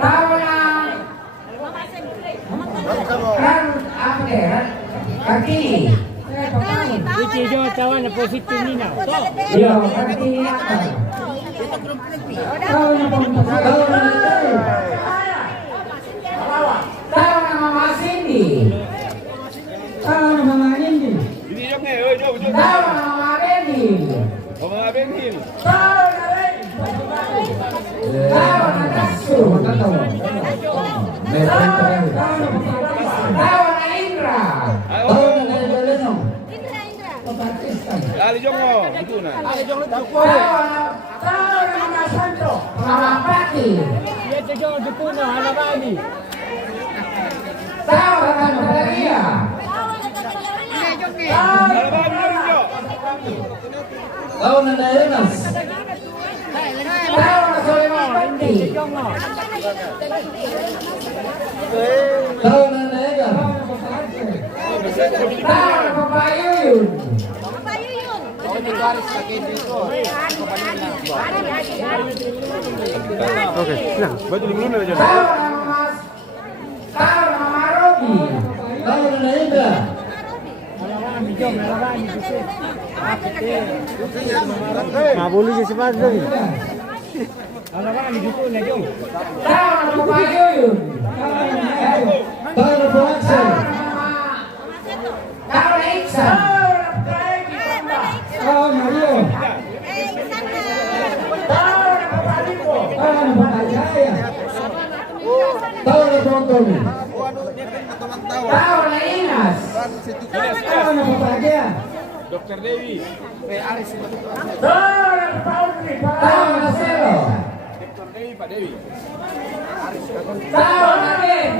Tahun na Kan apa deh? Kaki. Kawan na positif ni na. Iya, kaki apa? Tahun na Pangapin. Tahun na Netari. Tahun na Mama Cindy. Tahun na Mama Nindi. Tahun na Mama Benny. Tahun na Dasu. Tahun na Indra. Tahun na Negaleno. Tahun na Mama Santo. Mama Pati. Tahun na Maria. Tahun na Enas. Tahun na Soleman Pandi. Tahun na Nega. Tahun na Papa Yuyun. Oke, silang. Tahun na Mama Robi. Tahun na Indra. Mabuli si Sipas lagi. Tahun na Papa Yuyun. Tahun na Buwaksel. Tahun na Iksan. Tahun na Rio. Tahun na Papa Jaya. Tahun na Tontomi. Tahun na Inas. Tahun na Papa Jaya. Tahun na Selo. Tahun na Ben.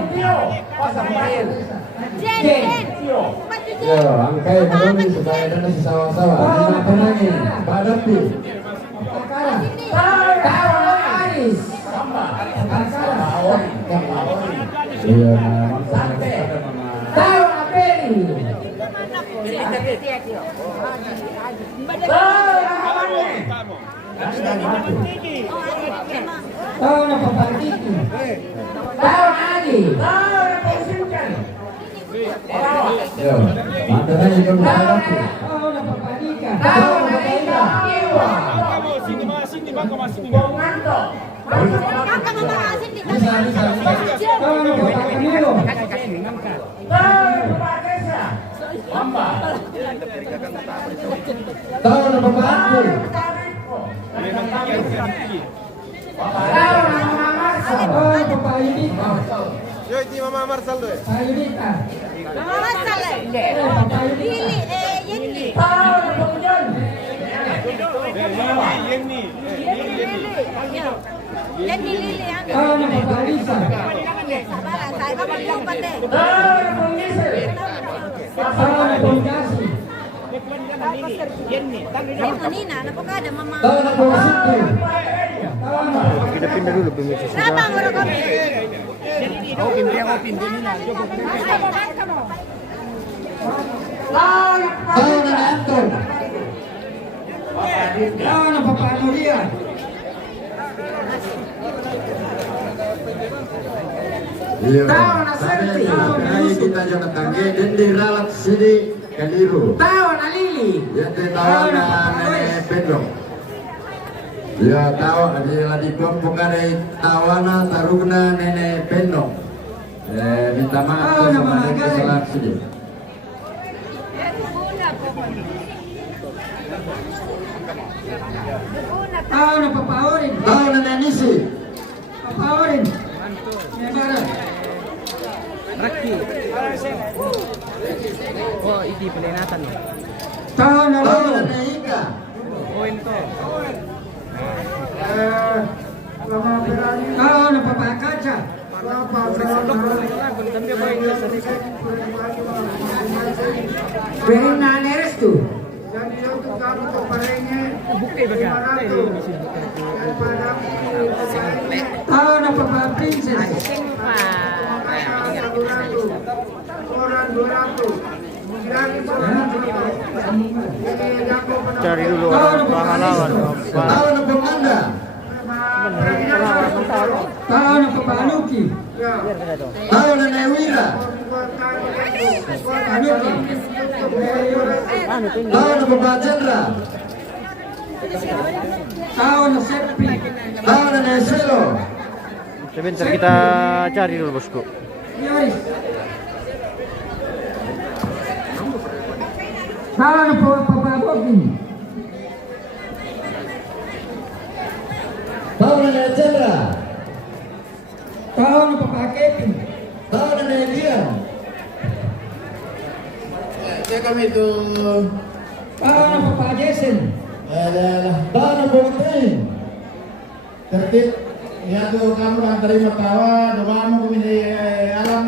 Jen. Yo, angkai menoni supaya ada si sawah-sawah. Lima penangin. Pak Dapi. Tahun na Aris. Iya, Tahun na Peri. Tahun na Papa Kiki. Tahun na Adi. Ya, mantan aja kan berapa? Tahu na papanika. Tahu na papanika. Bisa. Tahu na papakamilo. Tahu na papaku. Tahu na papayunita. Payunita. Lili, Yenny. Yenny Lili. Tahu na papalisa. Saya kan berlompat deh. Tahu na pungkasi. Nina, napakada mama. Tahu na pawasito. Tahu na Pindah-pindah dulu pemirsa Kenapa sudah. nguruk kami? Tahu na Anton. Tahu na papanulia. Iya. Tapi naik kita jangan tangge dan diralat sini keliru. Tahu na lili. Ya tahu na nenek pedok. Ya tahu ada di kelompok ada tawana taruna nenek pedok. Minta maaf sama nenek kesalahan sini. Tahu na papaurin. Tahu na nenisi. Papaurin. Memara. Oh, ini pelinatan. Tahu na Tahu lolo. na neika. Tahu na papakaca. Pero naneres tu. Tahu na papaprincess. Cari dulu orang pahlawan. Tahu na pemanda. Tahu na papaluki. Tahu na newira. Anuki. Tahu na babajendra. Tahu na sepi. Tahu na neselo. Sebentar kita cari dulu bosku. Yoris. Tahu na papabokin. Tahu na nejendra. Tahu na papakepin. Tahu na nedian. Kami itu Tahu na papajesen. tahu na bukti. Tertib. Ya tuh kamu kan terima tawa, doamu kami alam.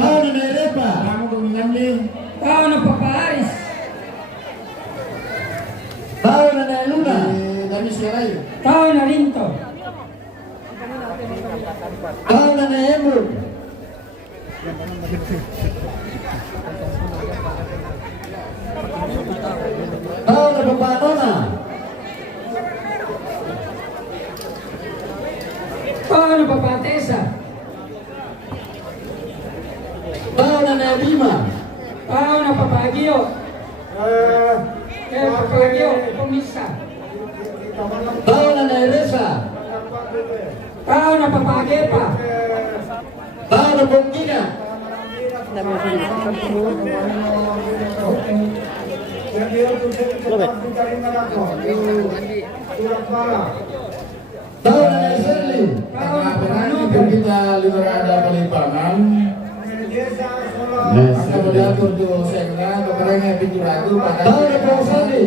Tahu na nerepa. Kamu kami ngambil. Tahu na paparis. Tahu na neluna. Kami sirai. Tahu na rinto. Tahu na nehemur. Tahu na papanona. Tahu na papatesa. Tahu na nebima. Tahu na papagio. Papagio, komisa. Tahu na neresa. Tahu na papagepa. Tahu na bukina. Tahu na neserli. Tahu na papanuki. Kita lihat ada pelimpangan. Kita melihat untuk segera kemerengnya pintu ragu pada. Tahu na pausani.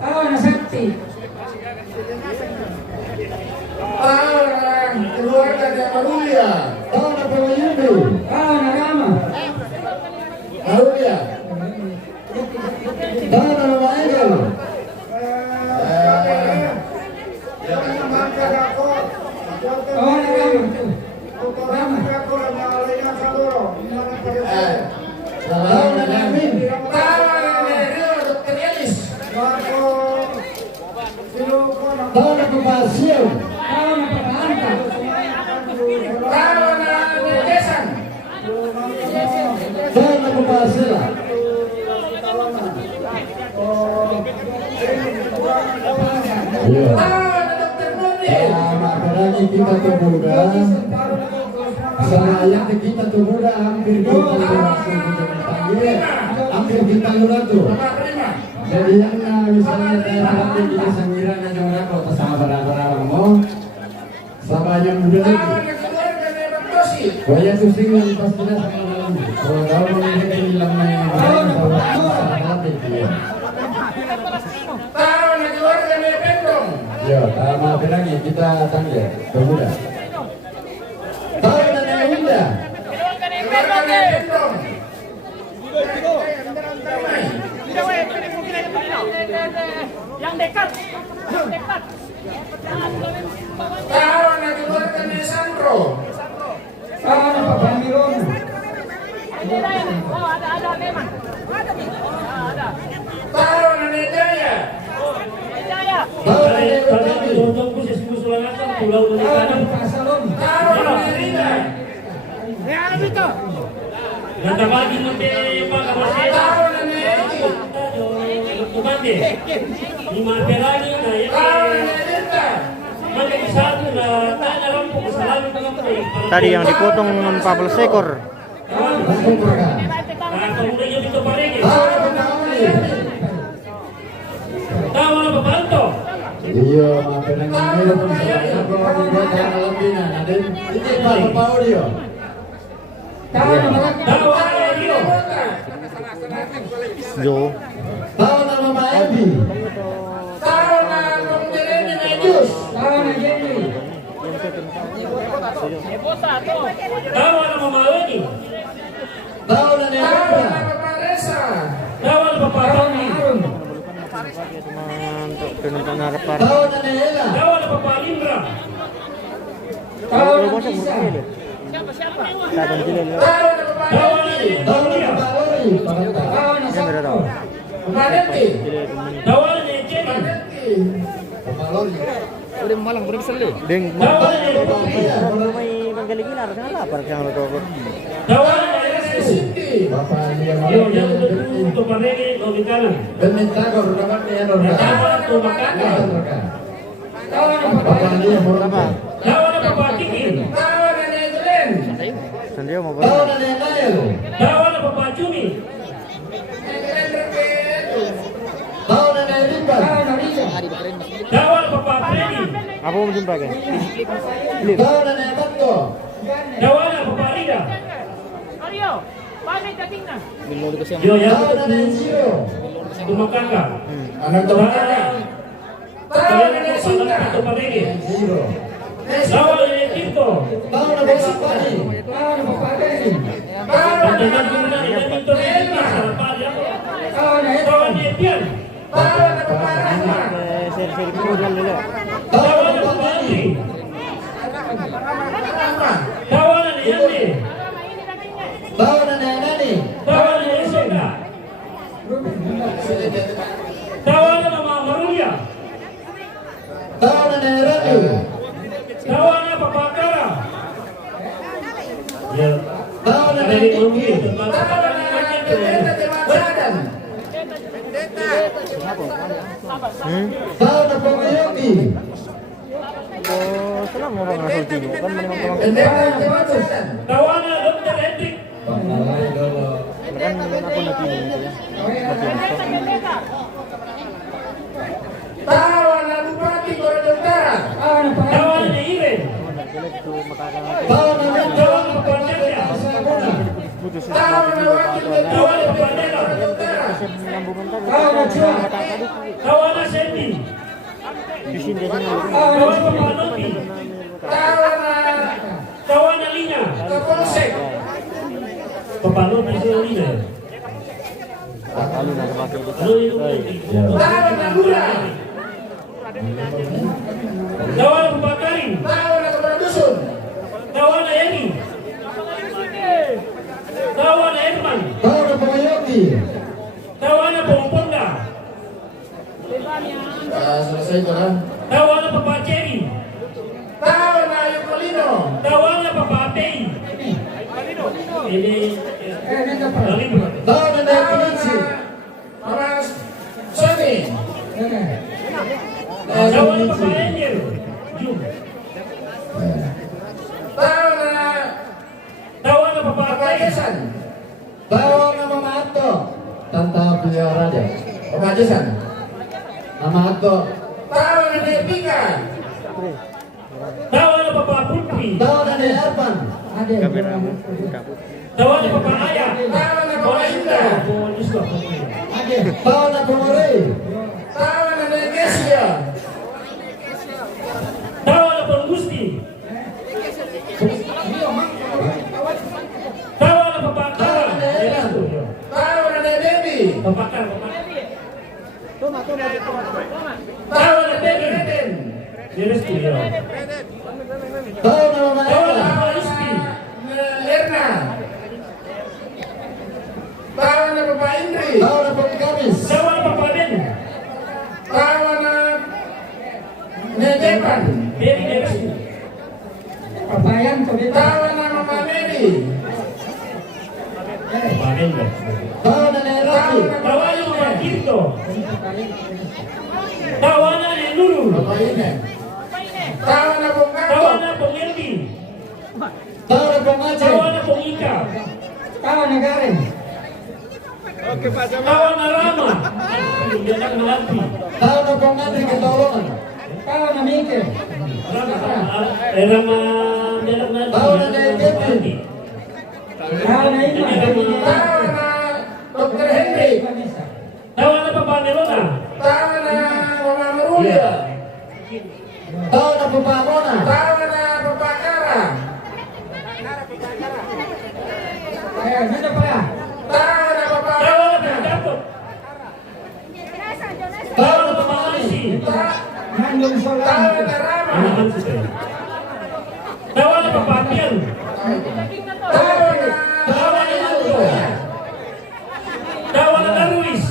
Tahu na sakti. Tahu na keluarga yang Marulia. Tahu na pawayubi. Tahu na rama. Marulia. Tahu na Maengel. Tahu na rama. Rama. Tahu na Namin. Tahu na Pupasio. Tahu na papaanta. Tahu na Bapak Sela. Iya. Makanya kita tuh muda. Sayang kita tuh muda hampir kita langsung panggil, hampir kita tuh. Jadi yang misalnya daerah hati kita sangiran aja orang kota sama barang-barang mau sama yang muda lagi. Banyak pusing yang pastinya sama dalam. Kalau tahu mereka hilang main hati dia. Ya, sama bilangnya kita tanggil pemuda. Tahu dan yang muda. Yang dekat. Yang dekat. Tahu nak keluarkan Sandro. Tahu Pak Bamiron. Oh, ada memang. Ada. Tahu nak Jaya. Jaya. Tahu dan yang muda. Untuk khusus musulanatan pulau Lulikana. Tahu nak Rina. Ganda bagi nanti Pak Kapolsek. Tahu nak Eki. Kumande. Lima lagi na Tahu yan. nak Rita. Magkali satu na tanya lang po kasalanan ko lang po. Tadi yang dipotong 14 ekor. Kemudian yung dito pa rin. Tawa na papanto. Iya, maafkan yang pun saya bawa buat yang lebih nanti ini Pak Audio. Tawa na Rio. Jo. Tahu nama Pak Ebi. Tahu nak Bung Jeremy Najus. Tawa na Mamawini. Tahu dan yang Tahu muda. nak Bapak Reza. Tawa na Papatoni. Untuk penonton harapan. Tahu dan yang Ela. Tawa na Papalindra. Kalau masuk mungkin. Siapa? Tahu jilid. Tahu nak Bapak Tawa na Neti. Tahu dan Emilia. Pak Lori. Yang berada tahu. Bapak Neti. Tawa na Jenny. Pak Lori. Udah malang udah bisa lihat. Deng. Tawa na Emilia. Kalau main gila-gila harusnya lapar jangan lupa. Tawa na Cindy. Bapak dia Yo, yang untuk panegi Lulikana. Benitagor dapat dia normal. Tawa na Tumakaka. Bapak dia normal. Tawa na Papatiki. Tahu nak Neglen. Sandio mau Tahu dan yang lain. Tawa na Papacumi. Neglen Rebet. Tahu dan yang Rimba. Tawa na Papapedi. Apa mau jumpa kan? Tahu dan yang Banto. Tawa na Paparida. Mario, pamit dating na. Yo, yang Tahu dan yang Zio. Tumakaka. Anak Tumakaka. Tahu nak Sinta. Itu panegi. Zio. Tawa na Tito. Tahu dan Bapak Pani. Tahu Pagdagan nak ko na Tito na Elma. Tawa na Etian. Tahu nak Bapak Rahma. Seri-seri kemudian dulu. Tahu Tawa dan na Bapak Pani. Papatri. Rahma. Tawa na Yandi. Tahu dan yang Nani. Tawa na Esoda. Tawa na Mama Marulia. Tahu dan yang Radu. Tawa na Papakara. Ya. Tahu dan Ada yang di Kiki. Mungkin. Tahu nak Pendeta Demasadan. Tahu dan Bapak Yogi. Oh, senang mau ngasih tigo kan memang kalau Pendeta Demasadan. Tawa na Dr. Hendrik. Pangalai dulu. kan aku nanti gitu ya. Tahu nak Bupati Korea Utara. Tawa na Iren. Tahu dan yang Tawa na Papanjaya. Tahu nak Wakil Ketua Tawa na DPRD Papanjaya. Korea Utara. Tawa na Sandy. Tawa na Papanoti. Tawa na Lina. Kapolsek. Papanoti si Lina. Ano yung Tahu nak Lura. Tawa na Papakarin. Tahu nak Kepala Dusun. Tawa na Eni. Tawa na Edman. Tahu dan Bapak Yogi. Tawa na Pongponda. Selesai itu kan? Tawa na Papa Cherry. Tahu nak Ayu Polino. Tawa na Papa Apey. Ini, Tawa na Papa Angel. Jum. Tawa na Papa Jason. Tawa na Mama Ato. Tanta Piara dia. Papa Jason. Mama Ato. Tawa na Nepika. Tawa na Papa Putri. Tawa na Erpan. Tawa na Papa Aya. Tawa na Papa Indah. Tawa na Pomore. Tawa na Negesia. Tawa na Panggusti. Tawa na Papa Kara. Tawa na Devi. Papa Kara. Tawa na Beben. Jeres tu ya. Tawa na Mama Tawa na Ella. Papa Ispi. Erna. Tawa na Papa Indri. Tawa na Papa Kamis. Tawa na Papa Ben. Tawa na Nedepan. Beri jeres tu. Papayan ko dito. Tawa na Mama Medi. Papa Ben. Tawa na Neraki. Tawa na Papa Kirto. Tawa na Nurul. Papa Ine. Tawa na Tawa Bongkato. na Pong Elvi. Tawa na Pamace. Tawa na Pong Ika. Tawa na Karen. Tawa na Rama. Dia nak melampi. Tawa na Pangandri Ketolongan. Tawa na Mike. Rama. Rama. Dia nak melampi. Tawa na Kevin. Tawa na Ima. Tawa na Dr. Henry. Tawa na Papa Nelona. Tawa na Mama Marulia. Tawa na Papa Mona. Tawa na Papa Kara. Ayan, ano pa? Tawa na Papa Tawa na Papa Dato. Tawa na Papa Alisi. Nandun sa Tawa lang. na Rama. Tawa na Papa Pian. Tawa na Tawa na Aldo. Tawa na Darwis.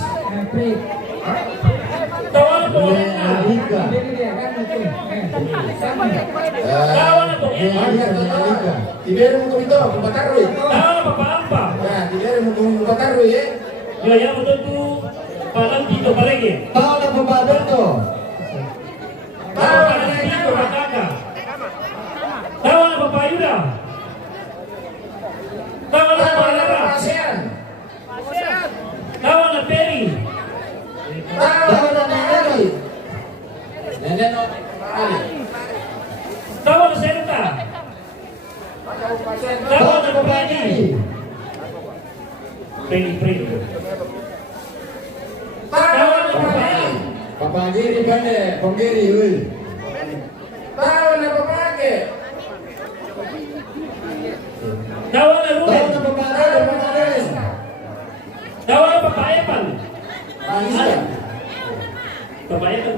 Tawa na Paulina. Alika. Tawa na Pongeli. Alika. Tibere mo ito, kumpatarwi. Tawa na Papa Ampa. Ya, tibere mo kumpatarwi eh. Yo, yang betul tu Palang Tito Parege. Tawa na Papa Alberto. Tawa na Tito Makaka. Tawa na Papa Yuda. Tawa na Papa Tawa na Lara. Papa Asian. Tawa na Peri. Tawa na Neneri. Nenek Ali. Tawa na Serta. Tawa na Papa Edi. Peri. Tawa na Papa Ali. Papa Giri Pande. Ponggiri. Ui. Tawa na Papa Ake. Tawa na Tawa Ruben. na Papa Rado. Papa Res. Tawa na Papa Epan. Anissa. Papa Epan.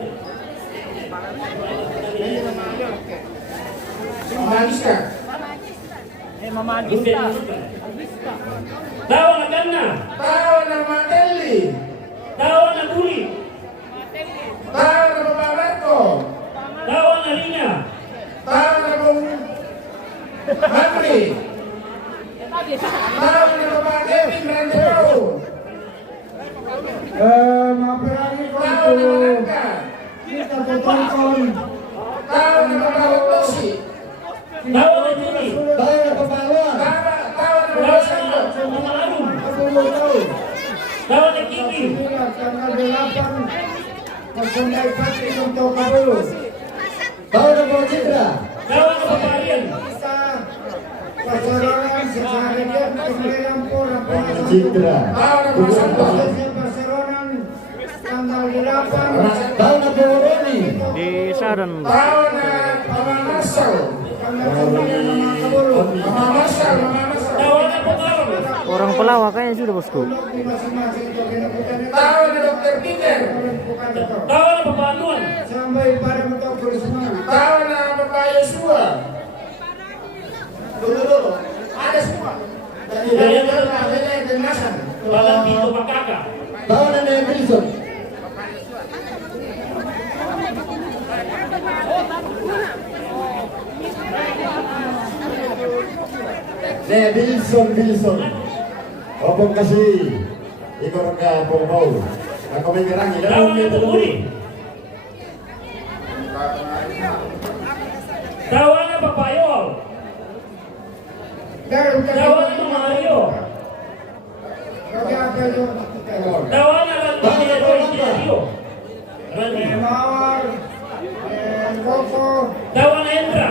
Mama Anissa. Ruben. Tawa na Ganna. Tawa na Mateli. Tawa na Buri. Tawa na Papa Marco. Tawa na Rina. Tawa na Bung Henry. Tawa na Papa Kevin Ranjau. Maparani ko Tawa na Manangka. Kita tutungkol. Tawa na Papa Lotosi. Tawa na Juni. Tawa na Papa Luan. Tawa na Papa Sando. Mama Arum. Kapuluh tahu. Tawa na Kiki. Tanggal 8. Pagsunday pati untuk kapuluh. Tawa na Papa Citra. Tawa na Papa Arian. Kita pasaran seharian kemarin pun apa Citra. Tawa na Papa Santos. pasaran tanggal 8. Tawa na Papa Roni. Di Saron. Tawa na Mama Marcel. Tanggal 9 kapuluh. Mama Marcel. Tawa na Pekaron. Orang Pelawak kayaknya sudah bosku. Di masing-masing kabupaten Tawa na Dr. Peter. bukan itu. Tawa na Papa Anuan. Sampai pada mentok semua. Tawa na Papa Yosua. Dulu. Ada semua. Dari yang kemasan. Palang Tito Makaka. Tawa na Nelson. Wilson. Opong kasih. Ikor ka Opong Paul. Ako may gerangi. Tawa na Pumuri. Tawana Papayol. Tawana Mario. Tawana Randy. Tawana Hendra.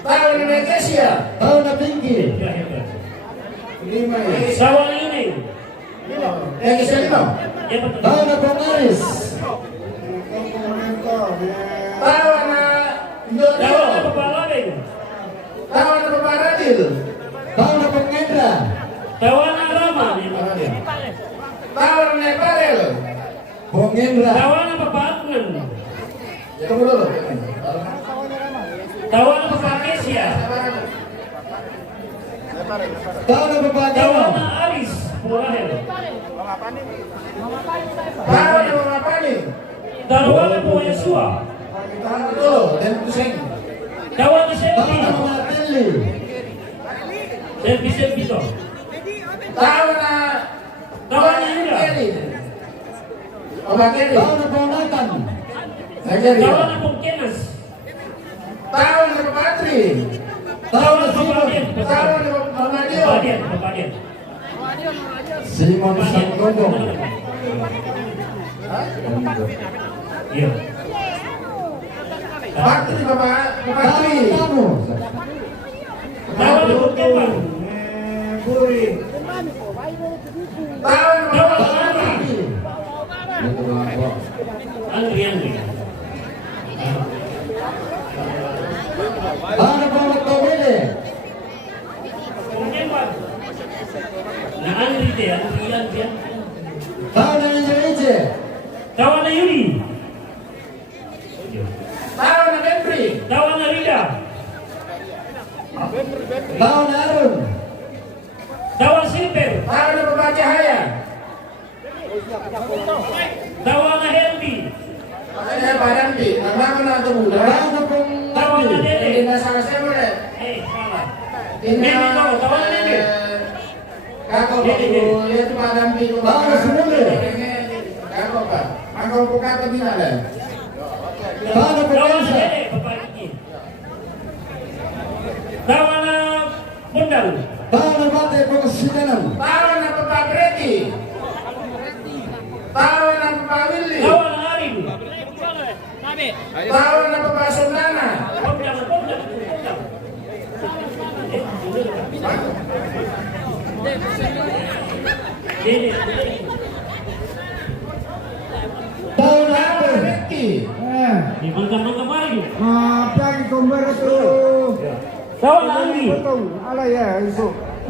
Tawana Nekesia. Tawana Pinky. Tawana ini. Nekesia lima. Tawana Pengaris. Tawana Tawana Papalabeng. Tawana Paparadil. Tawana Pengendra. Tawana Rama. Tawana Neparel. Pengendra. Tawana Papatman. Tunggu dulu. Tawana Papakesia. Tawana Papagama. Tawana Aris. Purahel. Tawana Mamapani. Tawana Puwayasua. Tawana dulu. Dan Kuseng. Tawana Selvi. Tawana Mamapeli. Selvi to. Tawana Tawana Indra. Papakeli. Tawana Ponatan. Tawana Pungkenas. Tawana Papatri. Tawana Papadian. Tawana Mamadio. Papadian. Simon Sangkobo. Iya. Papatri, Papatri. Tawana Pungkepan. Tawana Andri. Tawana Pawatawili. Pungkepan. Na Andri deh, Andri. Tawana Indonesia. Tawana Yuli. Tawana Depri. Tawana Rida. Tawana Arun. Tawana Silver. Tawana Papacahaya. Tawana Helmi. Saya Parambi. Nama na ito mula. Tawana Tawana Pungkati. Dede. Hindi na sa kasi mo rin. Salah. Hindi Dede to, tawana Dede. Kako pa po. Ito Parambi. Tawana Sumuli. Kako pa. Ang kumpukata binala. Tawana Tawana Pagkasa. Dede, Bapak Iki. Tawana Bundal. Tawana Bate Pagkasinanan. Tawana Papagreti. Tawana Papawili. Tawana Arin. Tawana Papasundana. Bundal. Dede. Tawana Tawana Ape. Reki. Di mangga mari. Tawana Andi.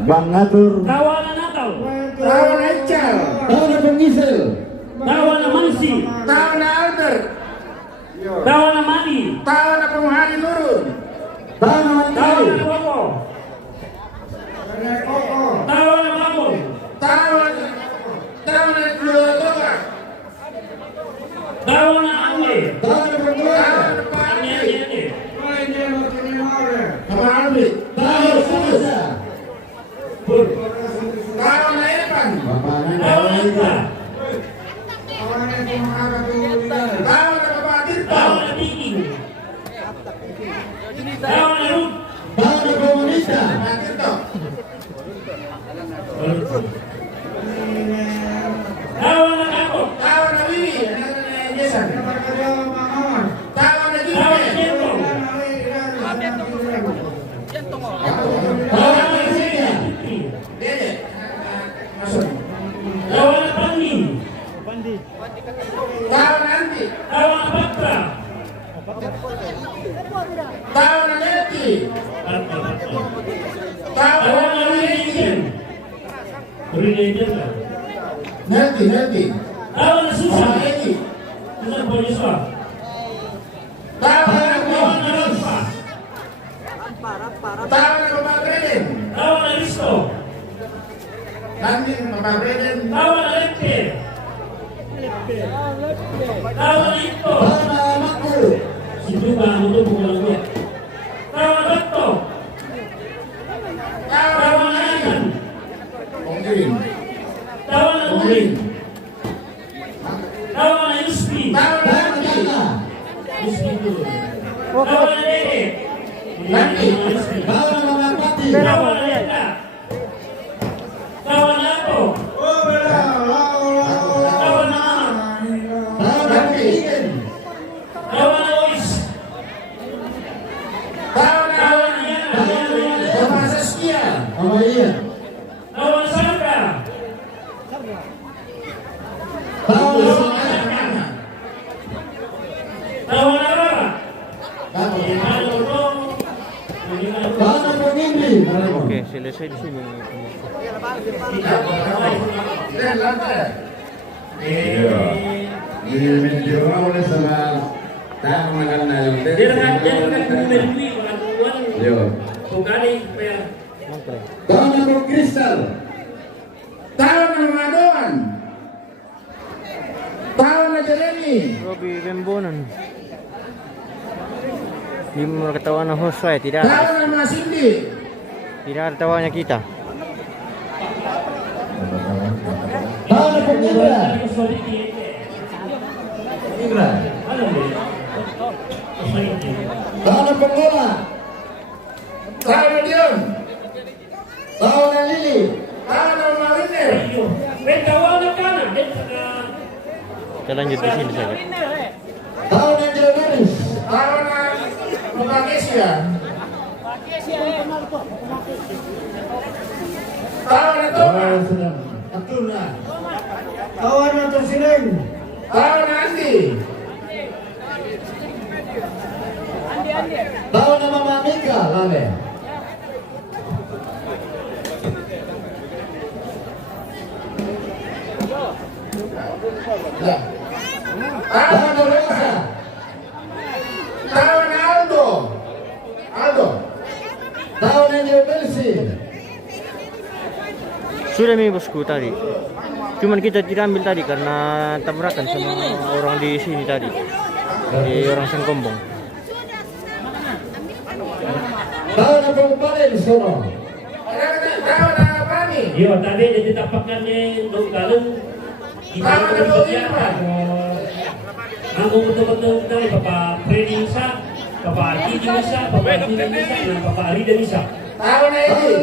Bang Ngatur. Tawana Natal. Tawana Ical. Tawana Pengisel. Tawana Mansi. Tawana Albert. Tawana Madi. Tawana Pemuhari Nurun. Tawana Mandiri. Tawana Bobo. Tawana Babon. Tawana Dua. Tawana Angge. Tawana Penggoda. Tawana Pandi. Angge. Pemahami. Tawana Samasa. Pur. Tawana Evan. Tawana Ita. Tawana Bapak Tirta. Tawana Biking. Tawana Ruth. Tawana Komunista. Bapak Tirta. Tawana Kakot. Tawana Wiwi. Anak-anak Jason. Tawana Jimmy. Tawana Jentong. Tawana Sega. Dede. Masuk. Tawana Pandi. Tawana Anti. Tawana Patra. Tawana Neti. Tawana Tawana Rizin. Rizin. Neti. Tawana Susan. Tawana Edi. Susan Boyeswa. Tawana Tawana Raspa. Tawana Bapak Greden. Tawana Risto. Nanti Bapak Greden. Tawana Lempe. Tawana Ito. Tawana Makku. Situ bangun tuh bukan gue. Tawana Dokto. Tawana Aiman. Ongkirin. Tawana Nurin. Tawana Yuspi. Tawana Tawana Anti. Tata. Lawan Dede. Nanti. Lawan nama Pati. Lawan Lenda. Lawan Lapo. Lawan Nama. Lawan Nanti. Lawan Ois. Lawan Yana. Sama Saskia. Oh iya. Lawan Sandra. Lawan Lawan Ara. Lawan Pengimbi. Oke, selesai di sini. Iya. Di oleh sama tak makan ayam. Jangan membeli bantuan. Yo. Kali supaya Tahun nama Kristal. Tahun nama Doan. Tahun nama Jeremy. Robi Bembonan. Di ketawa na host saya tidak Tahun nama Cindy. tidak ada tawanya kita. Tahun nama Indra. Indra. Tahun nama Pengola. Tahun nama Dion. Tahun nama Lili. Tahun nama Winner. Bentawana kana, Kita lanjut di sini saja. Tahun nama Jodoris. Tahun nama Bagesia. Tahun nama Thomas. Abdullah. Kawan atau silen. Tahun nama Andi. Tahun nama Mamika. Lale. Ya. Tahun nama Rosa. Tahun Aldo. Aldo. Tahun Angel Belsi. Sudah nih bosku tadi. Cuman kita tidak ambil tadi karena tabrakan sama orang di sini tadi. Di orang Sengkombong. Tahun apa Balen sono? Tahun apa nih? Yo, tadi dia ditapakkannya untuk galung. Tahun apa Irfan? Nanggung betul-betul dari Bapak Freddy Nisa, Bapak Arti Nisa, Bapak Arti Nisa, dan Bapak Arida Nisa. Tahun ini.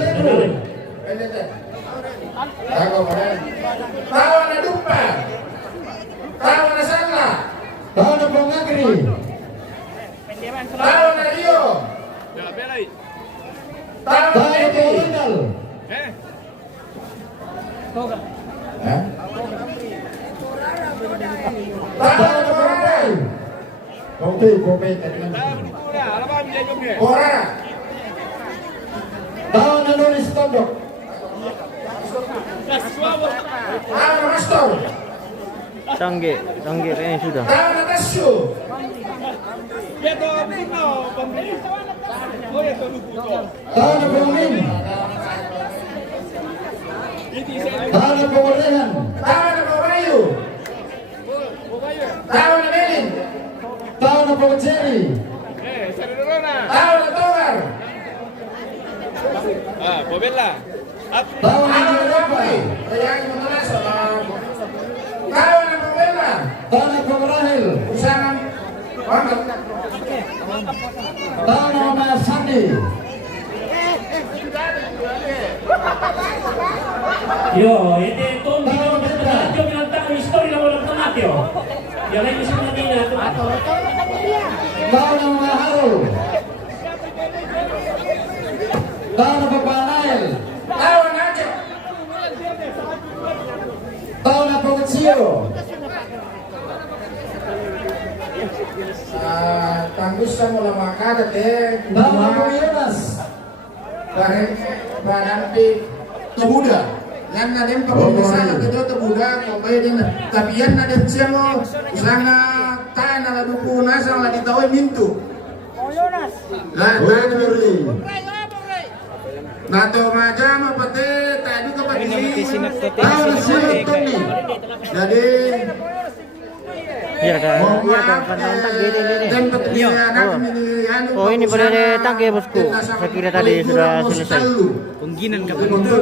Tahun Dupa. Tahun Sangla. Tahun Pengagri. Tahun Rio. Tahun Pengundal. Tahun Korai. Kopi tadi kan. Korai. Tahun Nulis Tondok. Tahun Mastor. Tangge kayaknya sudah. Tahun Natasio. Tahun Pengin. Tahun Pengorehan. Tahun Bayu. Tahun Melin. Tahun Pengceri. Tahun Togar. Tahun Eropa. Tahun Pembela. Tahun Pengrahil. Usaha Tahun nama Sandi. Yo, ini tuh kita bilang tahu histori lawan temat yo. Yang lain bisa menanya. Tahun nama Harul. Tahun Bapak Nail. Tahun Aceh. Tahun apa kecil? Tanggus sama lama kada teh. Tahun apa Yonas? Barang Temuda. Yang nadem pembicaraan itu Temuda, kemudian tapi yang nadem siamo usanga tanah la duku nasang la ditawe mintu. Lah tadi nato majama pate tadi ka pati. Tahun Tony. Jadi Iya kan Oh ini pada tangke bosku. Saya kira tadi sudah selesai. Pengginan kapan itu?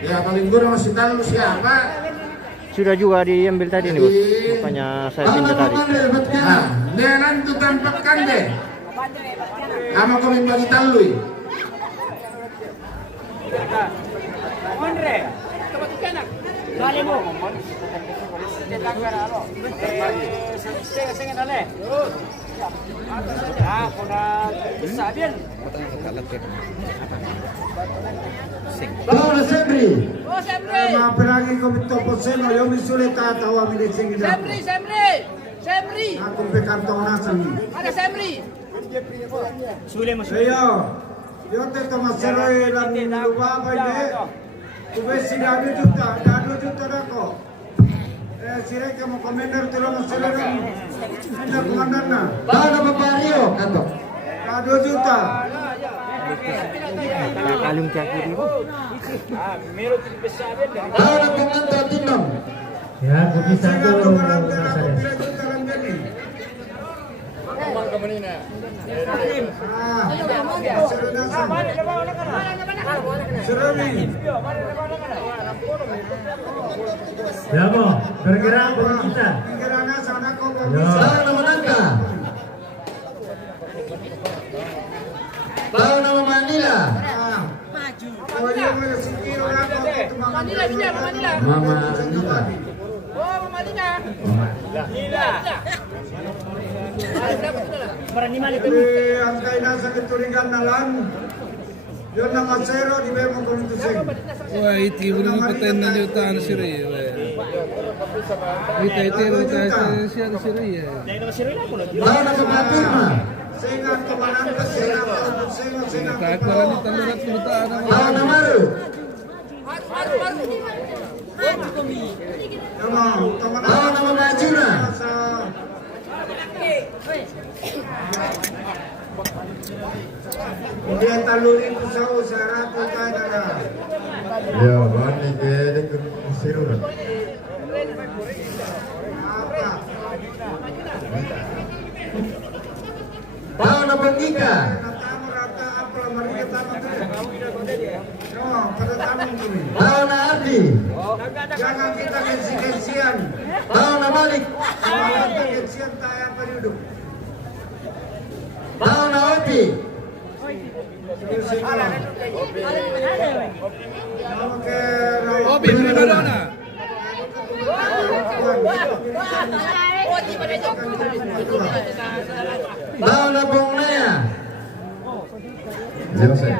Ya paling gurau masih tahu siapa. Sudah juga diambil tadi nih bos. Makanya saya pindah tadi. Nah, dia nanti tampakkan deh. Kamu kami bagi talui. Lawan Semri. Maperangi ko bito po seno yung misulit tatawa mi sing ida. Semri! Ako pe kantona sangi. Ada Semri! Saya yo te tomasero lang lupa pa de. Tube si dadu juta dako. Sire ka mo commander tulo mo sila lang. Anda komandan na. Lawan apa Mario? Kanto. Dadu juta. Kalung kaki di po. Lawan apa Kanto Tinong? Ya, kopi satu. Ako marante na ko pila juta lang din eh. Seru na sa. Seru ni. Ya, Bo. Bergerak kopi kita. Kirana sana ko ko. Lawan apa Nangka? Lawan apa Manila? Oh, yung mga sikiro na ko. Manila, Manila. Mama Anita. Oh, Manila. Angkay na sa kitulingan na lang. Yun na masero, di ba mo kung ito sing. Wah, iti mo naman patayin na niyo tayo si Ray. Iti siya si Ray. Lawan apa Mapirma? Singan kamanan ka sila. Singan Kakaran ni Tamurat Lutaan ang Lawan Amaru? Lawan apa Majuna? Hindi ang talurin ko sa usara po tayo na. Ya, bani kede ke siru. Apa? Lawan apa Nika? Natamo rata apa mariga tama ko. No, pada tanong ko ni. Lawan Ardi? Jangan kita kensi-kensian. Lawan Malik? Jangan kita kensian tayo periode. Lawan Opi? Obi, Primadona. Lawan apa Naya? Jose.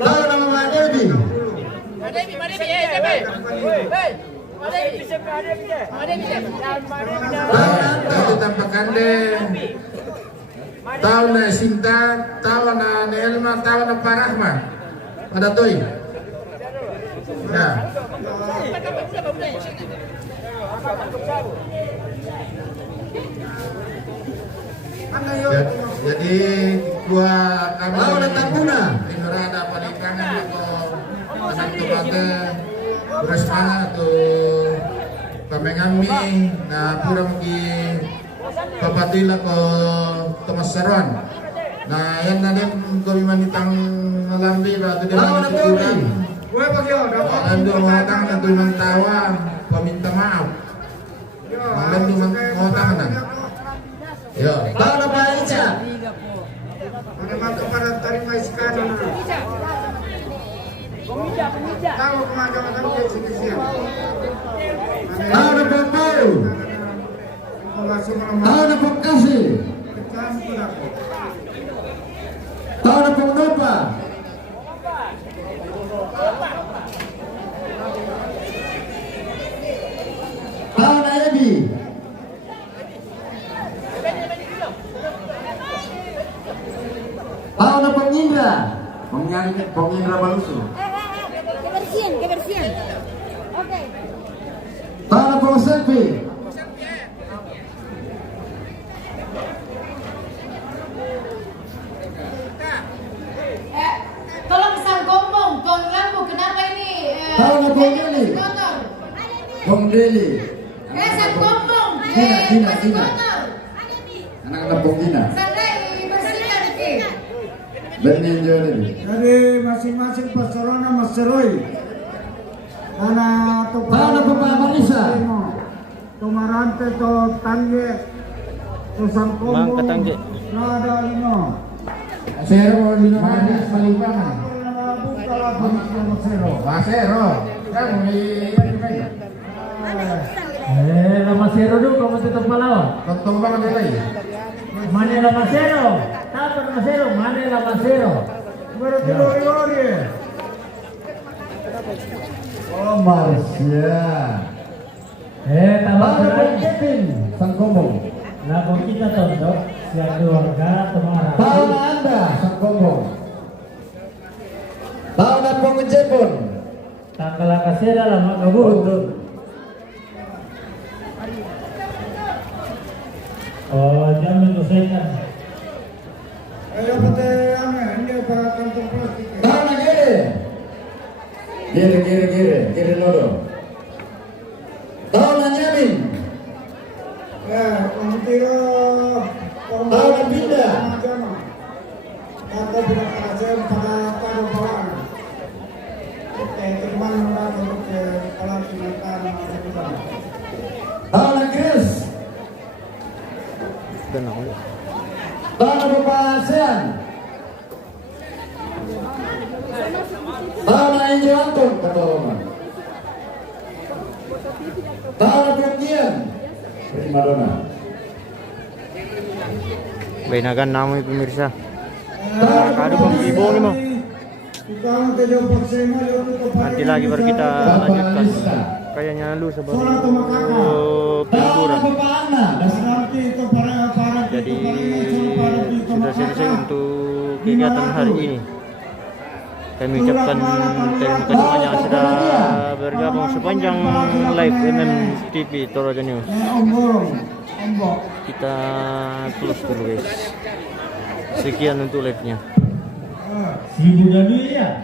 Lawan apa Mbak Devi? Lawan kita pakande. Tahu na Sinta, tahu na Nelma, tahu na Parahma. Pada toy. Ya. Jadi gua kami tahu na Tapuna. Tinurada palikangan ako anak tumaga beras mana tu kami na pura magi papatila ko Tomasaron. Nah, yan na din kami manitang lambi ba ito din manituturan. Uy, bagyo, dapat. Nando matang na ng tawa, paminta maaf. Nando matang na. Yo, tahu na ba Icha? Ano man ito para taring may skano na. Tahu kumagawa ng kensi-kensian. Tahu na ba Paul? Tahu na ba Kasi? Tahu na ba Nopa? Tahu na Ebi? Tahu na Pangindra? Pangindra Balusu? Kebersihan. Oke. Tahu na Pang Selfie? Tolong sang gombong, Bang Rambo, kenapa ini? Tahu na Pang Deli? Kotor. Pang Deli? Sang gombong, Tina. masih kotor. Anak-anak Pang Dina? Sana dibersihkan, Ki. Benin Jodin? Dari masing-masing pasarana maseroy. Ana to Tahu na Pang Marisa? Tumarante to tangge. Sang Mang Katangge. Nada 5. Zero di mana Salimbangan. Buka lapan 0. Basero. Kan Lamasero dulu kamu tetap melawan. Totong banget lagi. Mana Lamasero? Apa Lamasero? Mana Lamasero? Berkelori-lori. Oh Marsya. Tambah lagi. Kevin Sang Kombong. Lagu kita tonton yang keluarga Temara. Tahun Anda Sang Kombong. Tahun apa Jepun? Tanggal kasera lama kabur. Oh, jangan menyelesaikan. Ayo kita ini para kantong plastik. Tahun Gire Nodo. Tahun Nyamin. Tahun Pindah. Kata bila kerajaan pada taruh bawaan. Teman untuk kepala Kalimantan. Tahun Kris. Tahun Bapak ASEAN. Tahun Angel Anton kata Roman. Tahun Penggian. Prima Donna. Bainagan namoy pemirsa. Kado pang ibong mo. Nanti lagi baru kita lanjutkan. Kayaknya lu sebelum peliburan. Jadi sudah selesai untuk kegiatan hari ini. Kami ucapkan terima kasih semuanya yang sudah bergabung sepanjang live MMTV Toraja News. Kita close dulu guys. Sekian untuk live-nya. Si Buddha dulu ya.